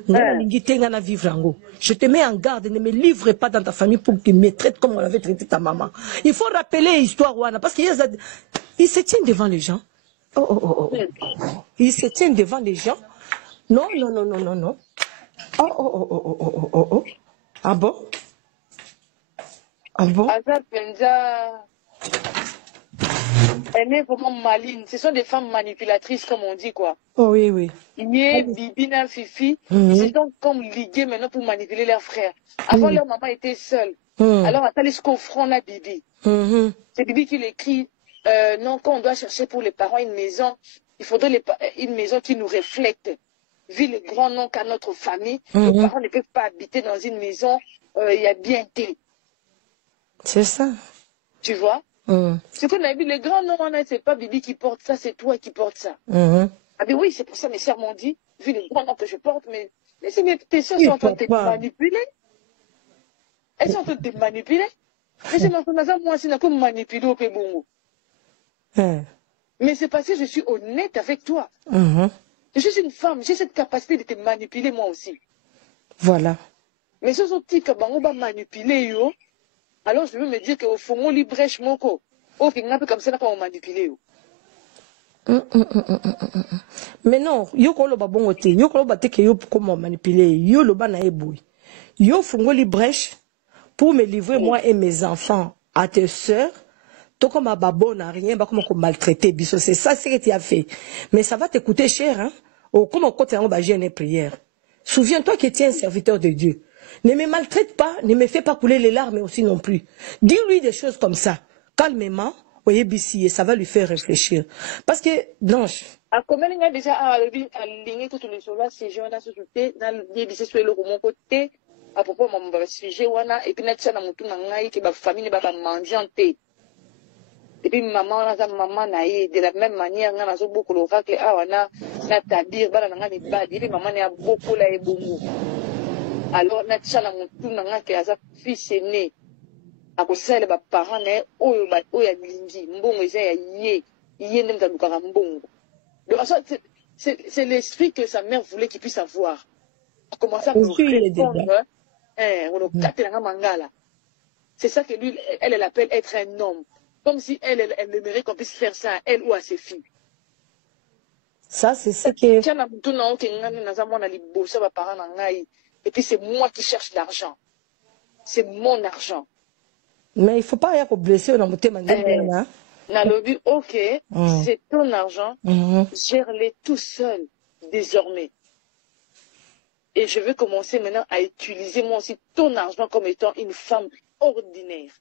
Je te mets en garde, ne me livre pas dans ta famille pour que tu me traites comme on avait traité ta maman. Il faut rappeler l'histoire, parce qu'il se tient devant les gens. Il se tient devant les gens. Non. Ah bon? Ah bon? Aza Penza, elle est vraiment maligne. Ce sont des femmes manipulatrices, comme on dit, quoi. Oh oui, oui. Yé, Bibina, Fifi, ils se sont comme ligués maintenant pour manipuler leurs frères. Avant, leur maman était seule. Alors, attendez ce qu'on front là, Bibi. C'est Bibi qui l'écrit. Non, quand on doit chercher pour les parents une maison, il faudrait une maison qui nous reflète. Vu le grand nom qu'a notre famille, nos parents ne peuvent pas habiter dans une maison, il y a bien été. C'est ça. Tu vois? Ce qu'on a vu, le grand nom, c'est pas Bibi qui porte ça, c'est toi qui portes ça. Ah ben oui, c'est pour ça mes sœurs m'ont dit, vu le grand nom que je porte, mais tes sœurs sont en train de te manipuler. Elles sont en train de te manipuler. Mais c'est moi, c'est n'a pas manipulé au Pébongo. Mais c'est parce que je suis honnête avec toi. Je suis une femme, j'ai cette capacité de te manipuler moi aussi. Voilà. Mais ce sont petits on va manipuler yo. Alors je veux me dire qu'au fond, on librèche mon co. Oh, qu'il n'y a pas comme ça, on va manipuler yo. Mais non, yo ko lo ba bongo te, yo ko lo ba te ke yo comment manipuler, yo lo ba na eboui. Yo fongo librèche pour me livrer moi et mes enfants à tes sœurs. Toi comme babo n'a rien, bah comment maltraiter biso, c'est ça ce que tu as fait. Mais ça va te coûter cher hein. Oh comment côté on va gêner prière. Souviens-toi que tu es un serviteur de Dieu. Ne me maltraite pas, ne me fais pas couler les larmes aussi non plus. Dis-lui des choses comme ça, calmement. Oui, et ça va lui faire réfléchir. Parce que, Blanche. À combien il y a déjà à aligner toutes les choses là, ces gens là, société, dans le sur le mon côté, à propos de mon sujet, et puis, n'a-t-il pas de ma famille, va manger en thé. Et puis, maman, de la même manière, on a beaucoup l'oracle, on a tabir, et puis, maman, a beaucoup là, et bon. Alors, n'a-t-il pas de fils aîné. Akosala ba parents ne oyo lingi mbongo eza ya yé ndem taluka mbongo. Donc c'est l'esprit que sa mère voulait qu'il puisse avoir. A commencé à me répondre on le katela mangala. C'est ça que lui elle appelle être un homme, comme si elle aimerait qu'on puisse faire ça à elle ou à ses filles. Ça c'est ce que tiens na mutu na oke ngani na zamona libosa ba parents na ngai et puis c'est moi qui cherche l'argent. C'est mon argent. Mais il ne faut pas y avoir blessé dans le Nalobi, ok, c'est ton argent, gère-les tout seul, désormais. Et je veux commencer maintenant à utiliser moi aussi ton argent comme étant une femme ordinaire.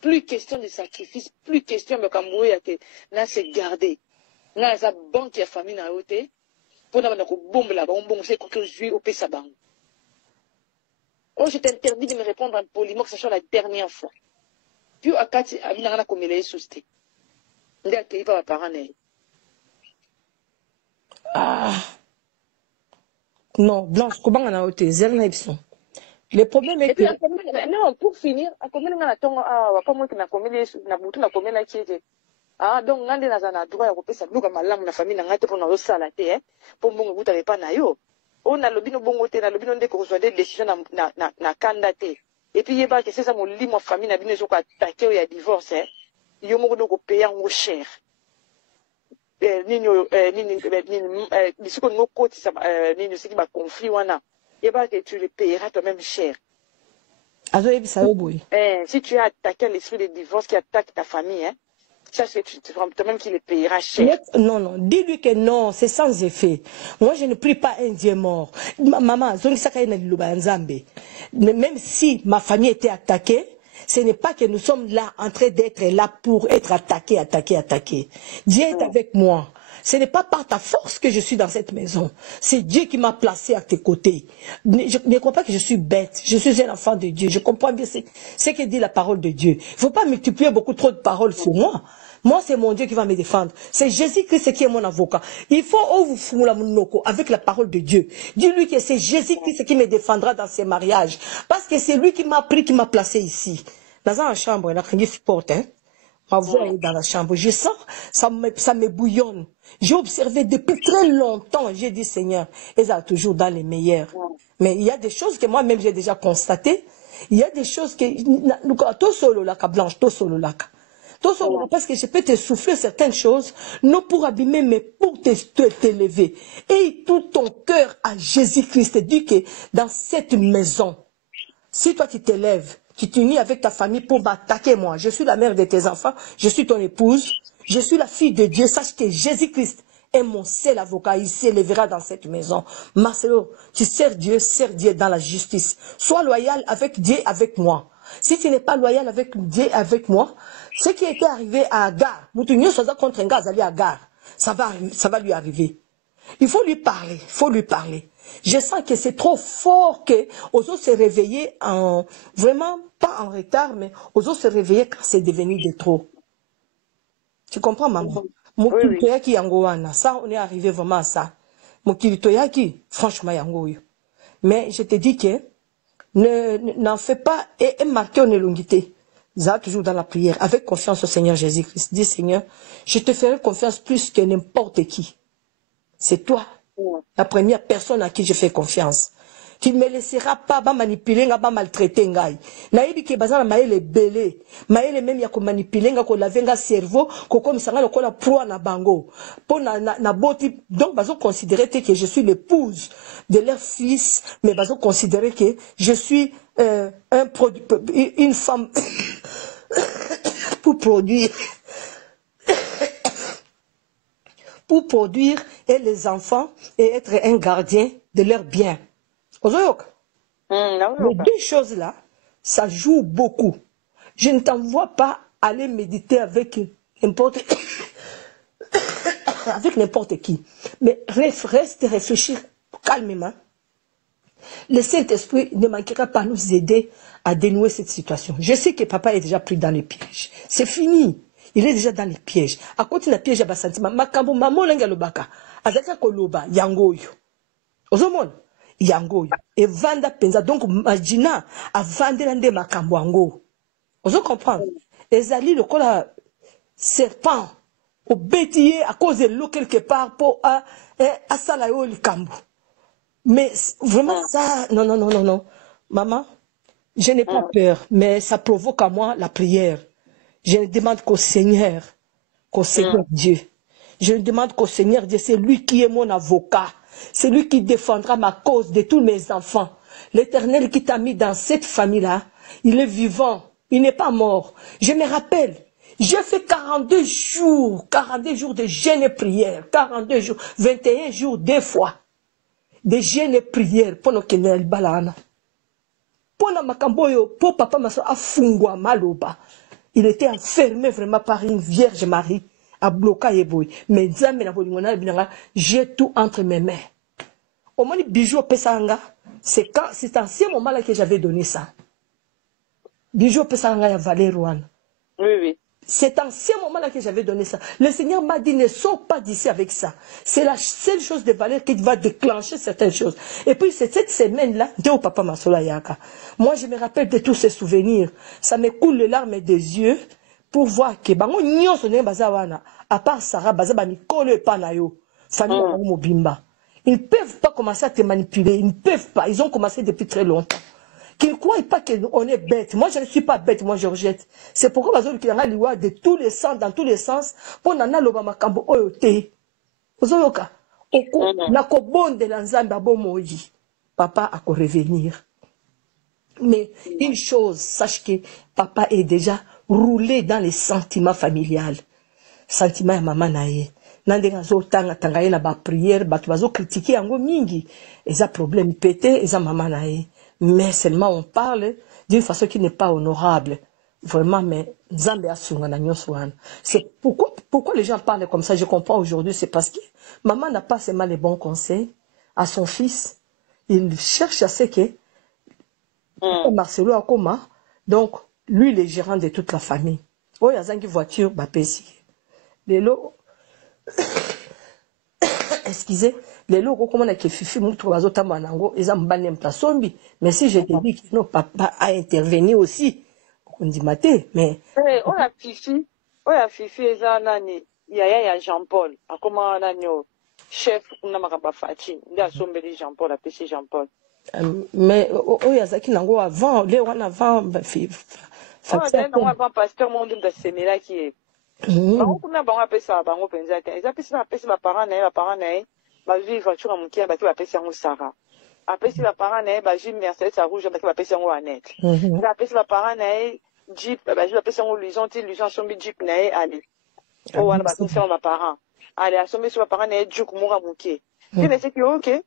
Plus question de sacrifice, plus question de Kamboui à se garder. Là, la banque et la famille n'a pas pour nous bombe là-bas, on c'est que je au Pessaban. Oh, je t'interdis de me répondre en poliment, que ce soit la dernière fois. Puis, à Kati, à Vinana, comme il est sousté. Il est accueilli par ma parent. Non, Blanche, comment on a été zéro. Le problème est que. Non, pour finir, à combien on a ton, pas moi qui n'a commis les, n'a bouton, n'a commis la qui était. Ah, donc, on a des droits européens, ça nous, comme la famille, n'a pas pour nous salater, pour mon goût, t'avais pas naïo. On a le bino bongo te na le bino ndeko reçoit des décisions na candidaté et puis yeba que c'est ça mon lit ma famille na bino zoko attaquer ya divorce yo mo ko payer en cher nini bisuko ngo koti ça nini ce qui va conflit wana yeba que tu le payeras toi-même cher. Si tu as attaqué l'esprit de divorce qui attaque ta famille ça c'est toi-même qui le payera cher. Non, non, dis-lui que non, c'est sans effet. Moi, je ne prie pas un Dieu mort. Maman, même si ma famille était attaquée, ce n'est pas que nous sommes là, en train d'être là pour être attaqués. Dieu est avec moi. Ce n'est pas par ta force que je suis dans cette maison. C'est Dieu qui m'a placé à tes côtés. Je ne crois pas que je suis bête. Je suis un enfant de Dieu. Je comprends bien ce que dit la parole de Dieu. Il ne faut pas multiplier beaucoup trop de paroles sur moi. Moi, c'est mon Dieu qui va me défendre. C'est Jésus-Christ qui est mon avocat. Il faut avec la parole de Dieu. Dis-lui que c'est Jésus-Christ qui me défendra dans ses mariages. Parce que c'est lui qui m'a pris, qui m'a placé ici. Dans la chambre, il y a un porte, hein. Ma voix est dans la chambre. Je sens, ça me bouillonne. J'ai observé depuis très longtemps. J'ai dit, Seigneur, ils sont toujours dans les meilleurs. Mais il y a des choses que moi-même j'ai déjà constatées. Il y a des choses que, tout solo là, Blanche, tout solo là. Parce que je peux te souffler certaines choses, non pour abîmer, mais pour t'élever. Et tout ton cœur à Jésus-Christ. Dis que dans cette maison, Si toi tu t'élèves, tu t'unis avec ta famille pour m'attaquer moi, je suis la mère de tes enfants, je suis ton épouse, je suis la fille de Dieu, sache que Jésus-Christ est mon seul avocat, il s'élèvera dans cette maison. Marcelo, tu sers Dieu dans la justice. Sois loyal avec Dieu, avec moi. Si tu n'es pas loyal avec Dieu, avec moi, ce qui était arrivé à Agar, contre un gars à Agar, ça va lui arriver. Il faut lui parler, Je sens que c'est trop fort que Ozo se réveiller vraiment pas en retard, mais Ozo se réveiller quand c'est devenu de trop. Tu comprends, maman? Mokilitoyaki yangoana, ça on est arrivé vraiment à ça. Mokilitoyaki, franchement yangoyo. Mais je te dis que n'en fais pas et marquez en élongité. Ça toujours dans la prière, avec confiance au Seigneur Jésus-Christ. Dis Seigneur, je te ferai confiance plus que n'importe qui. C'est toi, la première personne à qui je fais confiance. Tu ne me laisseras pas manipuler, pas maltraiter. Naïbi qui bazana maële belé, maële même ya ko manipuler, ko laver cerveau, ko comme ça ko la proie na bango. Pour na boti, donc bazo considérer que je suis l'épouse de leur fils, mais bazo considérer que je suis une femme pour produire. Pour produire et les enfants et être un gardien de leurs biens. Les deux choses-là, ça joue beaucoup. Je ne t'envoie pas aller méditer avec n'importe qui. Mais reste réfléchir calmement. Le Saint-Esprit ne manquera pas à nous aider à dénouer cette situation. Je sais que papa est déjà pris dans les pièges. C'est fini. Il est déjà dans les pièges. À côté de la piège, il y a sentiment. Makambo, maman, lenga lobaka. Azaka koloba, yangoyo. Ozomon, yangoyo. Et vanda penza. Donc, magina, a vendre lande makambo yango. Ozo comprendre. Ezali, le kola, serpent, au bétier, à cause de l'eau quelque part, pour, à salayo le kambo. Mais, vraiment, ça, non. Maman, je n'ai pas peur, mais ça provoque à moi la prière. Je ne demande qu'au Seigneur Dieu. Je ne demande qu'au Seigneur Dieu, c'est lui qui est mon avocat. C'est lui qui défendra ma cause de tous mes enfants. L'Éternel qui t'a mis dans cette famille-là, il est vivant, il n'est pas mort. Je me rappelle, j'ai fait 42 jours de jeûne et prière, 42 jours, 21 jours, 2 fois, de jeûne et prière, pour nos kenel balana. Pour na makamboyo, pour papa maso afungwa maloba. Il était enfermé vraiment par une Vierge Marie, à bloquer boy. Mais j'ai tout entre mes mains. Au moins, bijou pesanga, c'est en ce moment-là que j'avais donné ça. Bijou pesanga ya Valérouane. Oui. C'est en ce moment-là que j'avais donné ça. Le Seigneur m'a dit, ne sors pas d'ici avec ça. C'est la seule chose de valeur qui va déclencher certaines choses. Et puis, c'est cette semaine-là, papa Masola Yaka. Moi, je me rappelle de tous ces souvenirs. Ça me coule les larmes des yeux pour voir que, à part Sarah, famille Mobimba. Ils ne peuvent pas commencer à te manipuler. Ils ne peuvent pas. Ils ont commencé depuis très longtemps. Qu'ils ne croient pas qu'on est bête. Moi, je ne suis pas bête, moi, je rejette. C'est pourquoi ils ont de tous les sens, dans tous les sens, pour nana l'obama kambo oyote. Ozoyoka. Nako bonde lanzamba bomoji. Papa a revenir. Mais une chose, sache que papa est déjà roulé dans les sentiments familiales. Sentiments ya maman nae. Nandega zo tanga tangaye na ba prière, batu bazo critiquer yango mingi. Eza problème pété, eza maman nae. Mais seulement on parle d'une façon qui n'est pas honorable. Vraiment, mais c'est pourquoi les gens parlent comme ça, je comprends aujourd'hui, c'est parce que maman n'a pas seulement les bons conseils à son fils. Il cherche à ce que Marcelo Akoma, donc lui, le gérant de toute la famille. Oh, il y a une voiture, excusez, les locaux comme on a que Fifi moutou bazota manango ils ont banné mtasombi, mais si je te dis que non papa a intervenu aussi on dit maté mais on a Fifi eza nani ya Jean-Paul akoma nani chef na makaba Fati nda sombeli Jean-Paul a pêché Jean-Paul mais yazaki nango avant les on avant avant pasteur monde de semela qui est bango kuna bango apesa bango penza te eza pesa na pesa ba parents na ba vivre voiture à mon qui ba tu apesa yango Sarah Après, si les parents n'ont Jeep Mercedes à rouge, après, c'est un net. Après, si les parents n'ont Jeep, après, c'est un Luison, Luison, son Jeep n'ont allez. Oh, on va passer sur mes parents. Allez, à sommer sur les parents n'ont Jeep Moura Mouké. Mais c'est que, ok.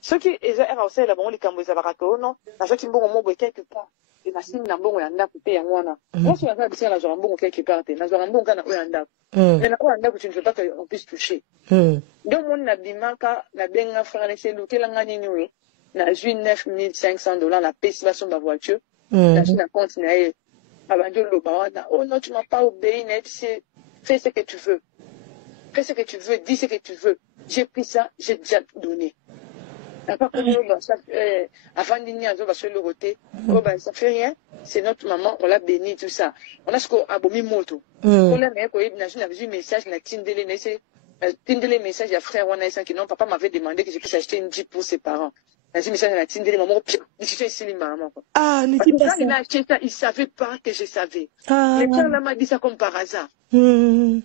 Ceux qui sont aussi là, bon, les Cambodgiens, non, ceux qui vont au quelque part. Et la signe n'a bon, et n'a coupé à moi. Moi, je suis en train de dire, là, j'ai un bon quelque part, et n'a un bon canard, et un dab. Et n'a pas un dab que tu ne veux pas qu'on puisse toucher. Donc, mon abimaka, la benga frère, c'est le quel en nous, n'a eu $9,500, la paix, si la somme de la voiture, n'a eu un compte, n'a eu le baron, oh non, tu m'as pas obéi, fais ce que tu veux. Fais ce que tu veux, dis ce que tu veux. J'ai pris ça, j'ai déjà donné. Avant de sur le côté, ça fait rien, c'est notre maman, on l'a béni, tout ça. On a ce qu'on a bomi moto. On a vu un message, on a Tindele message à frère Wana qui non, papa m'avait demandé que je puisse acheter une Jeep pour ses parents. On a dit message à Tindele, maman, je suis ici, maman. Ah, ne dis pas ça. Il a acheté ça, il savait pas que je savais. Les frères là m'a dit ça comme par hasard. Les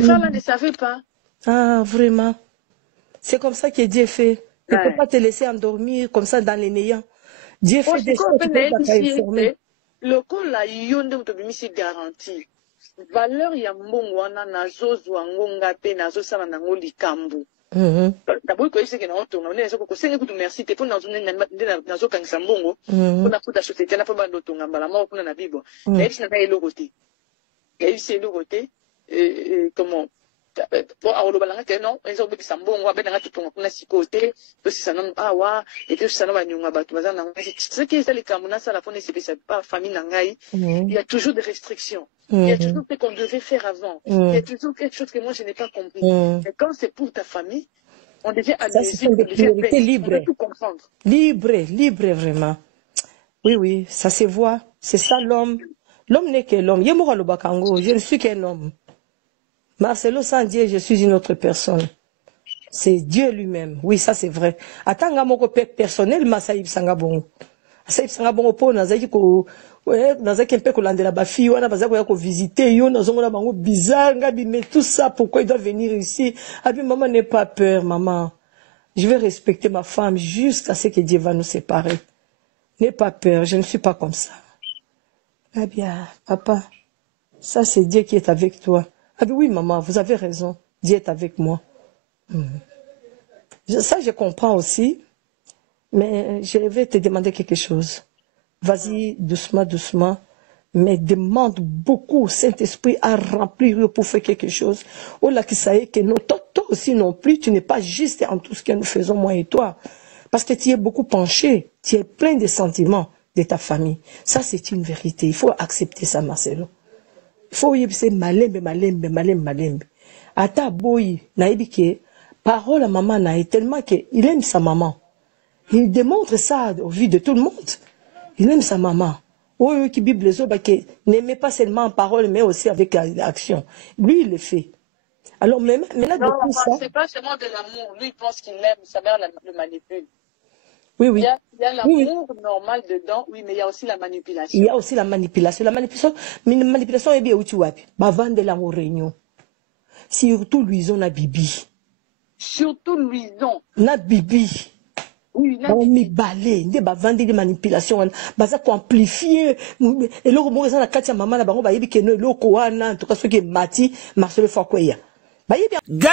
frères là ne savaient pas. Ah, vraiment. C'est comme ça que Dieu fait. Il ne peut pas te laisser endormir comme ça dans les néants. Dieu fait des choses qui peuvent t'informer. Le coup là, il y a une garantie. Valeur ya mbongo wana nazozwa ngonga pe nazosala nango likambo. D'abord ko yise ke na otonga on est ko senga kutu merci te pona nazokangisa mbongo pona kuta société na pa bando tonga mbala ma kuna na bibo. Et puis na eloko te. Et c'est eloko te comment pour avoir le balanga que non ils ont besoin sambongo abena ngati tonga kuna sikote to sisa non awa et tout ça no banyunga batu bazana ce qui est les kamuna ça la fone c'est pas famille nangai il y a toujours des restrictions. Il y a toujours ce qu'on devait faire avant. Il y a toujours quelque chose que moi je n'ai pas compris. Et quand c'est pour ta famille, on devient à ça, ce sont des priorités libres. On peut tout comprendre. Libre, vraiment. Oui, ça se voit. C'est ça l'homme. L'homme n'est que l'homme. Yemora Lobakango, je ne suis qu'un homme. Marcelo sans Dieu, je suis une autre personne. C'est Dieu lui-même. Oui, ça c'est vrai. Atanga moko personnel, Masaïb Sangabongo. Masaïb Sangabongo po nazaiki ko ouais, nazaiki mpe ko landela ba fille wana baza ko ya ko visiter yo nazongo na bango bizarre ngabi mais tout ça pourquoi il doit venir ici? Abi maman n'aie pas peur maman. Je vais respecter ma femme jusqu'à ce que Dieu va nous séparer. N'aie pas peur, je ne suis pas comme ça. Ah bien, papa, ça c'est Dieu qui est avec toi. Ah bien oui maman, vous avez raison. Dieu est avec moi. Ça je comprends aussi. Mais je vais te demander quelque chose. Vas-y, doucement, mais demande beaucoup au Saint-Esprit à remplir pour faire quelque chose. Oh là, qui sait que non, toi aussi non plus, tu n'es pas juste en tout ce que nous faisons, moi et toi. Parce que tu es beaucoup penché, tu es plein de sentiments de ta famille. Ça, c'est une vérité. Il faut accepter ça, Marcelo. Il faut y penser malembe. Ata boy, naïbike, parole à maman naï, tellement qu'il aime sa maman. Il démontre ça au vu de tout le monde. Il aime sa maman. Oui, qui Bible les autres, qui n'aimait pas seulement en parole, mais aussi avec l'action. Lui, il le fait. Alors, mais là, non, depuis ça... c'est pas seulement de l'amour. Lui, il pense qu'il l'aime, sa mère le manipule. Oui. Il y a l'amour normal dedans, oui, mais il y a aussi la manipulation. Il y a aussi la manipulation. La manipulation est bien où tu vois. Bavande la réunion. Surtout Louison na Bibi. Surtout Louison. Na Bibi. Oui, on mi balé, ndé ba vendre des manipulations, baza ko amplifier, et loko mo na katia mama na bango ba yebi ke no loko wana, en tout cas ce qui est mati, Marcelo Fakweya. Ba yebi ga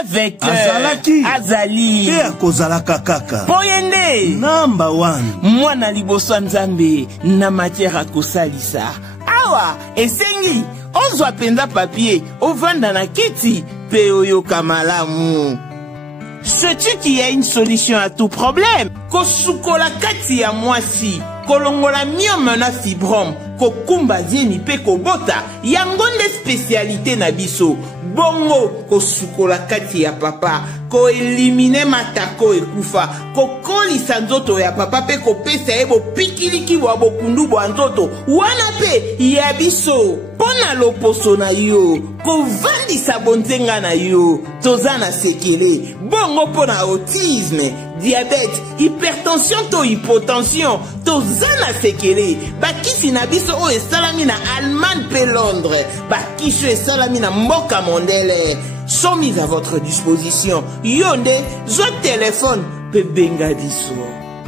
avec Azali. Et akozalaka kaka. Poyende. Number 1. Mwana liboso nzambe na matière akosalisa. Awa, esengi, ozwa penza papier, ovanda na kiti, pe oyo kamalamu. Sais-tu qu'il y a une solution à tout problème? Kosukola kati ya mwasi, kolongola myome na fibrom, kokumba zieni pe kobota, yangonde spécialité na biso. Bongo kosukola kati ya papa, ko elimine matako ekufa, ko kolisa nzoto ya papa pe kopesa ebo pikiliki wa bokundu bo nzoto, wana pe ya biso. Pona loposo na yo, ko vandisa bonzenga na yo, tozana sekele, bongo pona autisme, diabète, hypertension to hypotension, tozana sekele, bakisi na biso o esalami na Allemagne pe Londres, bakisho esalami na mboka mondele, sont mises à votre disposition. Yonde, zo téléphone, pe benga biso.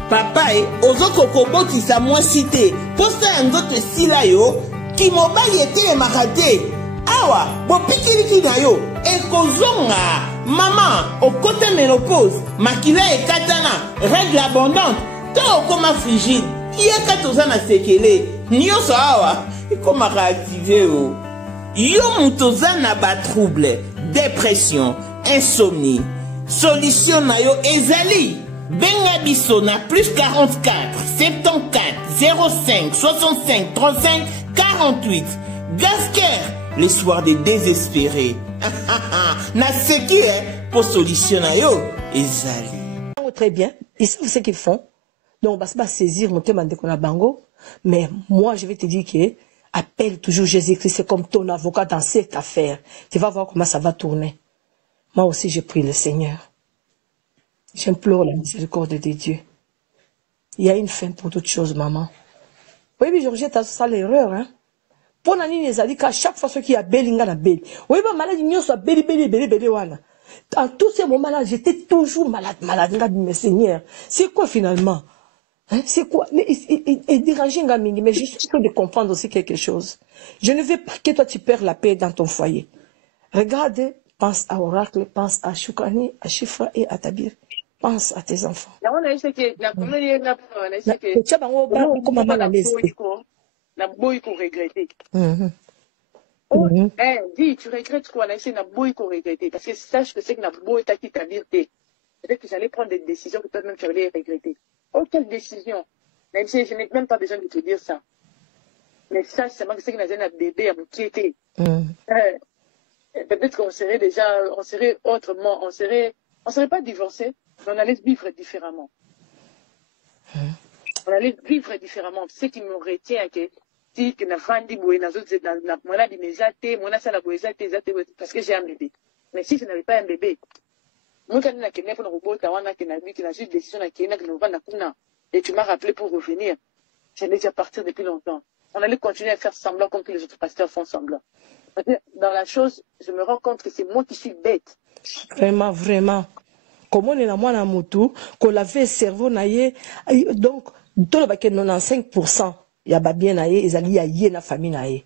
Papa ozoko koboti sa moi cité, posta nzote sila yo, ki mobali ete makate. Awa, bo pikiliki na yo, ekozonga. Maman, au côté ménopause, makila ekatana, règle abondante, to okoma frigide, yeka tozana sekele, nyonso awa, ekoma réactiver o. Yo mutozana ba trouble, dépression, insomnie. Solution na yo ezali. Benga biso na plus 44 74 05 65 35 48. Gasker, les soirs des désespérés. Na seki pour solution na yo ezali. Très bien, ils savent ce qu'ils font. Donc on va saisir mon thème de la bango, mais moi je vais te dire que appelle toujours Jésus-Christ, c'est comme ton avocat dans cette affaire. Tu vas voir comment ça va tourner. Moi aussi je prie le Seigneur. J'implore la miséricorde de Dieu. Il y a une fin pour toutes choses, maman. Oui, mais Georgette, t'as ça l'erreur, hein. Pour la ligne, ils qu'à chaque fois qu'il y a Bellinga, la belle. Oui, mais malade, il y a belli, wana. En tous ces moments-là, j'étais toujours malade, mais Seigneur. C'est quoi finalement? Hein? C'est quoi? Et déranger Ngamini, mais je suis sûr de comprendre aussi quelque chose. Je ne veux pas que toi tu perds la paix dans ton foyer. Regarde, pense à Oracle, pense à Choukani, à Chifra et à Tabir. Pense à tes enfants. Dis, tu regrettes quoi? C'est na boy qu'on regretter. Parce que sache que c'est que na boy t'a quitté ta vérité. Peut-être que j'allais prendre des décisions que toi-même tu allais regretter. Oh, quelle décision? Même si je n'ai même pas besoin de te dire ça. Mais sache seulement que c'est que na bébé à m'inquiéter. Peut-être qu'on serait déjà, on serait autrement, on serait pas divorcés, mais on allait vivre différemment. On allait vivre différemment. Ce qui me retient, que na fandi boye na zote na mwana di mezate mwana sala boye zate parce que j'ai un bébé. Mais si je n'avais pas un bébé, moi quand na kene pour robota wana que na biki na juste décision na kene que na kuna et tu m'as rappelé pour revenir. J'allais déjà partir depuis longtemps. On allait continuer à faire semblant comme que les autres pasteurs font semblant. Dans la chose, je me rends compte que c'est moi qui suis bête. Vraiment, vraiment. Comment on est dans moi moto, qu'on lavait le cerveau naïe, donc tout le baquet 95%. Il y a bien naïe, ils allaient y na famille naïe.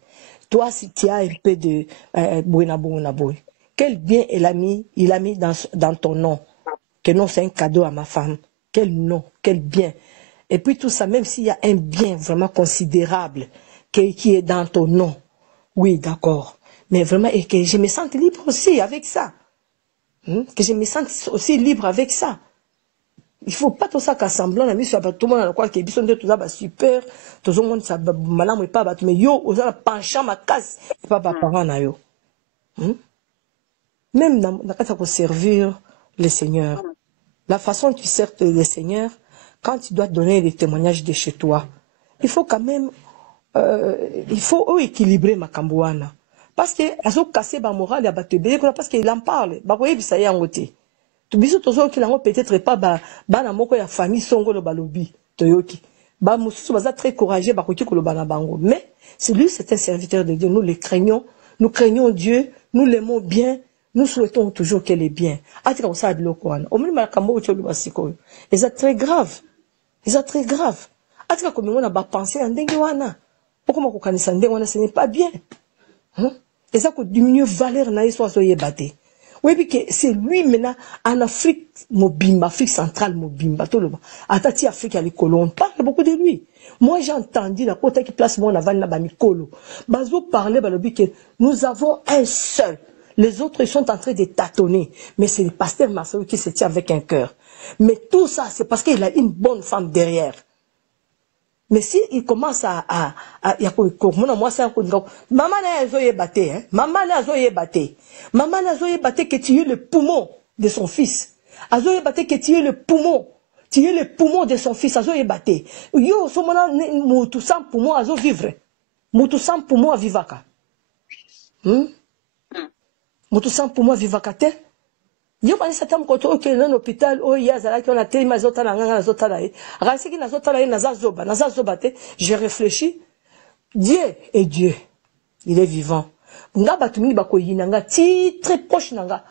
Toi, si tu as un peu de boy. Quel bien il a mis dans ton nom. Que non, c'est un cadeau à ma femme. Quel nom, quel bien. Et puis tout ça, même s'il y a un bien vraiment considérable qui est dans ton nom. Oui, d'accord. Mais vraiment, et que je me sente libre aussi avec ça. Que je me sente aussi libre avec ça. Il faut pas tout ça qu'à semblant, tout le monde a quoi que tout ça super, tout le monde ça malam pas mais yo osa penchant ma casse pas parent na yo. Même dans quand pour servir le Seigneur. La façon dont tu sers le Seigneur, quand tu dois donner des témoignages de chez toi, il faut quand même il faut équilibrer ma cambouana. Parce que azo casser ba moral ya batebe parce qu'il en parle. Ba koyebi ça ya ngote. Tu biso tozo ki lango peut-être pas ba na moko ya famille songo lo balobi toyoki. Ba mususu baza très courageux ba koki ko lo bana bango. Mais c'est lui, c'est un serviteur de Dieu. Nous le craignons. Nous craignons Dieu. Nous l'aimons bien. Nous souhaitons toujours qu'elle est bien. Atika ko sa biloko wana. O mini makambo ko cholu basiko. Et c'est très grave. C'est très grave. Atika ko mona ba penser ndenge wana. Pourquoi ko kanisa ndenge wana ce n'est pas bien. Et ça coûte du mieux valeur na histoire so yebate. Oui, puis que c'est lui maintenant en Afrique mobimba, Afrique centrale mobimba, tout le monde. Atati Afrique à l'école, on parle beaucoup de lui. Moi j'ai entendu la côté qui place mon avant la bamikolo. Bazo parlait balobi que nous avons un seul. Les autres ils sont en train de tâtonner, mais c'est le pasteur Marcelo qui se tient avec un cœur. Mais tout ça c'est parce qu'il a une bonne femme derrière. Mais si il commence moi c'est un coup de maman n'a zoé batté, hein. Maman n'a zoé batté. Maman n'a zoé batté que tu es le poumon de son fils. A zoé batté que tu es le poumon. Tu es le poumon de son fils. A zoé batté. Yo, so mona moutou sans poumon a zo vivre. Moutou sans poumon a vivaka. Moutou sans poumon a vivaka te. Yo pas ça tam koto que dans l'hôpital oh ya zala qui on a tellement zota na nganga zota là rasi qui na zota là na zoba te j'ai réfléchi Dieu est Dieu il est vivant nga batu mingi bakoyina nga ti très proche nanga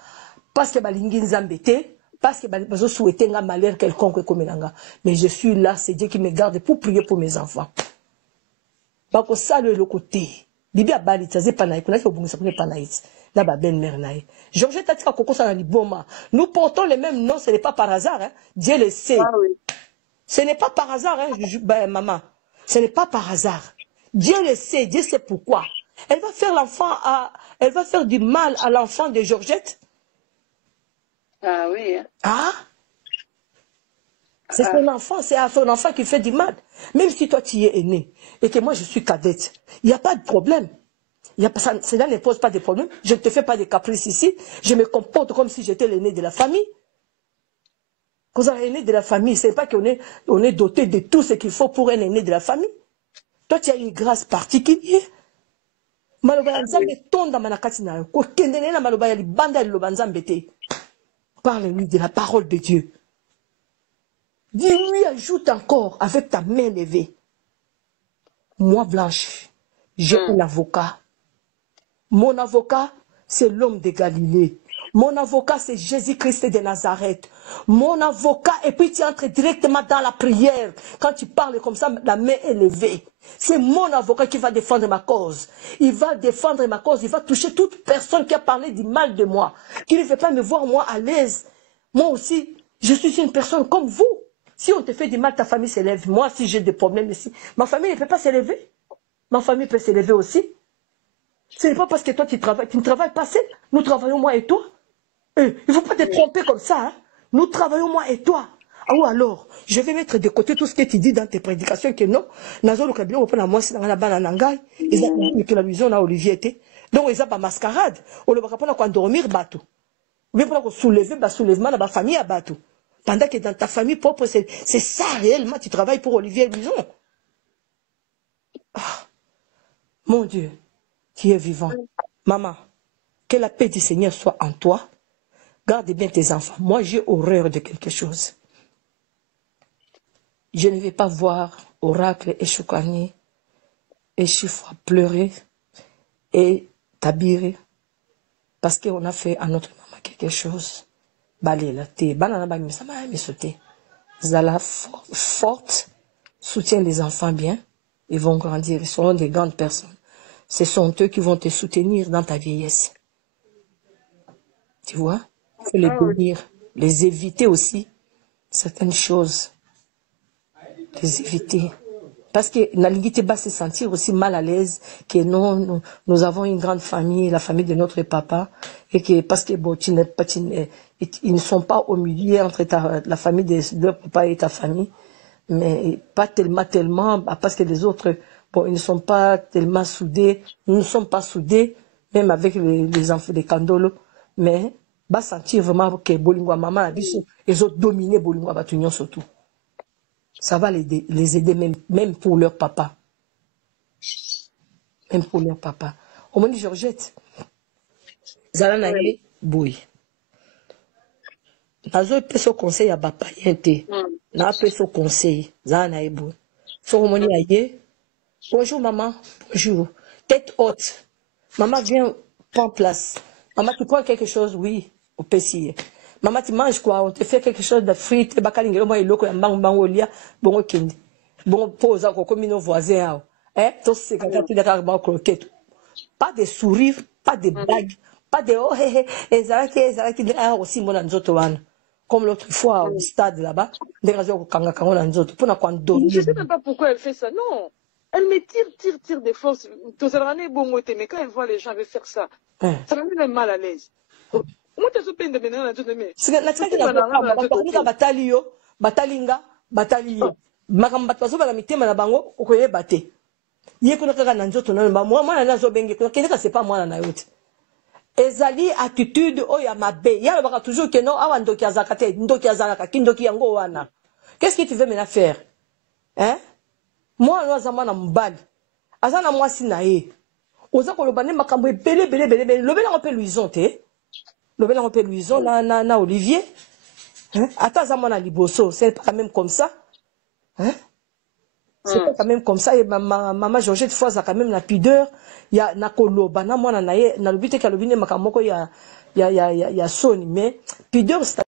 parce que balingi nzambe te parce que bazo souhaiter nga malheur quelconque comme nanga mais je suis là, c'est Dieu qui me garde pour prier pour mes enfants bako sale le côté bibi abali tsaze panaï kuna ko bungisa kuna panaï na ba belle-mère naï Georgette Tatika Koko sana liboma nous portons les mêmes noms, ce n'est pas par hasard hein? Dieu le sait. Ce n'est pas par hasard hein? Maman, ce n'est pas par hasard. Dieu le sait, Dieu sait pourquoi. Elle va faire du mal à l'enfant de Georgette. Ah oui. Hein? Ah? C'est son enfant, c'est à son enfant qui fait du mal. Même si toi tu y es né et que moi je suis cadette, il n'y a pas de problème. Cela ne pose pas de problème. Je ne te fais pas de caprices ici. Je me comporte comme si j'étais l'aîné de la famille. Quand on est aîné de la famille, ce n'est pas qu'on est doté de tout ce qu'il faut pour un aîné de la famille. Toi, tu as une grâce particulière. Parle-lui de la parole de Dieu. Dis-lui, ajoute encore avec ta main levée. Moi, Blanche, j'ai un avocat. Mon avocat, c'est l'homme de Galilée. Mon avocat, c'est Jésus-Christ de Nazareth. Mon avocat, et puis tu entres directement dans la prière. Quand tu parles comme ça, la main est levée. C'est mon avocat qui va défendre ma cause. Il va défendre ma cause. Il va toucher toute personne qui a parlé du mal de moi. Qui ne veut pas me voir, moi, à l'aise. Moi aussi, je suis une personne comme vous. Si on te fait du mal, ta famille s'élève. Moi, si j'ai des problèmes ici, ma famille ne peut pas s'élever. Ma famille peut s'élever aussi. Ce n'est pas parce que toi tu ne travailles pas seul. Nous travaillons moi et toi. Il ne faut pas te tromper comme ça. Hein? Nous travaillons moi et toi. Ah, ou alors, je vais mettre de côté tout ce que tu dis dans tes prédications que non. Nazo le kabilo on moi si dans la bana nangai. Ils ont que la vision à Olivier était. Donc ils ont pas mascarade. On le va pas quand dormir bateau. Mais pour soulever soulèvement la famille à bateau. Pendant que dans ta famille propre c'est ça réellement tu travailles pour Olivier Luison. Ah, mon Dieu. Qui est vivant. Maman, que la paix du Seigneur soit en toi. Garde bien tes enfants. Moi, j'ai horreur de quelque chose. Je ne vais pas voir Oracle et Choukani et Chiffre pleurer et Tabiri parce qu'on a fait à notre maman quelque chose. Balé la thé, banana bami, ça m'a sauté. Zala forte, soutient les enfants bien. Ils vont grandir, ils seront des grandes personnes. Ce sont eux qui vont te soutenir dans ta vieillesse. Tu vois? Il faut les bénir, les éviter aussi, certaines choses. Les éviter. Parce que Naligite va se sentir aussi mal à l'aise que nous avons une grande famille, la famille de notre papa, et que parce que bon, ils ne sont pas au milieu entre la famille de leur papa et ta famille, mais pas tellement, parce que les autres, bon, ils ne sont pas tellement soudés, nous ne sommes pas soudés, même avec les enfants de Kandolo, mais va sentir vraiment que Bolingwa maman, ils ont dominé Bolingwa Batunion surtout. Ça va les aider même pour leur papa. Même pour leur papa. Au moins, Georgette, Zalana est boui. Nazo peut se conseiller à papa yente. Na peut se conseiller. Zalana est boui. Faut au moins aïe. Bonjour maman. Bonjour. Tête haute. Maman viens prendre place. Maman tu prends quelque chose? Oui. Au PC. Maman, tu manges quoi? On te fait quelque chose de frites, bakalingelo, moi, il y a bangolia, bon, ok. Bon, pose encore comme nos voisins. Hein? Tous ces gars, tu as croquette. Pas de sourire, pas de blagues, pas de oh, hé, hé, et ça, aussi, mon anzotoan. Comme l'autre fois au stade là-bas, des raisons kanga kango anzoto. Pour qu'on dorme. Je sais même pas pourquoi elle fait ça, non. Elle me tire des forces. Tous les années, bon, mais quand elle voit les gens faire ça, ça me met mal à l'aise. Moi, tu as peine de mener dans mais. C'est la traque de la batalio, batalinga, batalio. Makambatwazo la mitema na bango, okoye bate. Yekuna kaka nanzoto na moi nazo benge ko kene ka c'est pas moi na yote. Ezali attitude oya mabe. Ya ba toujours que non awa ndoki azakate, ndoki azalaka, kindoki yango wana. Qu'est-ce que tu veux maintenant faire? Hein? Moi no azama na mbali. Azana mwasi na ye. Oza ko lobane makambo ebele bele lobela on peut luison te. Le bel on peut Louison, na Olivier. Hein? Attends, ça, mon liboso, c'est pas même comme ça. Hein? C'est pas quand même comme ça. Et maman Georgette fois, ça quand même la pudeur. Il y a na koloba, na moi na ye, na lobite kalobine makamoko ya son. Mais pudeur, c'est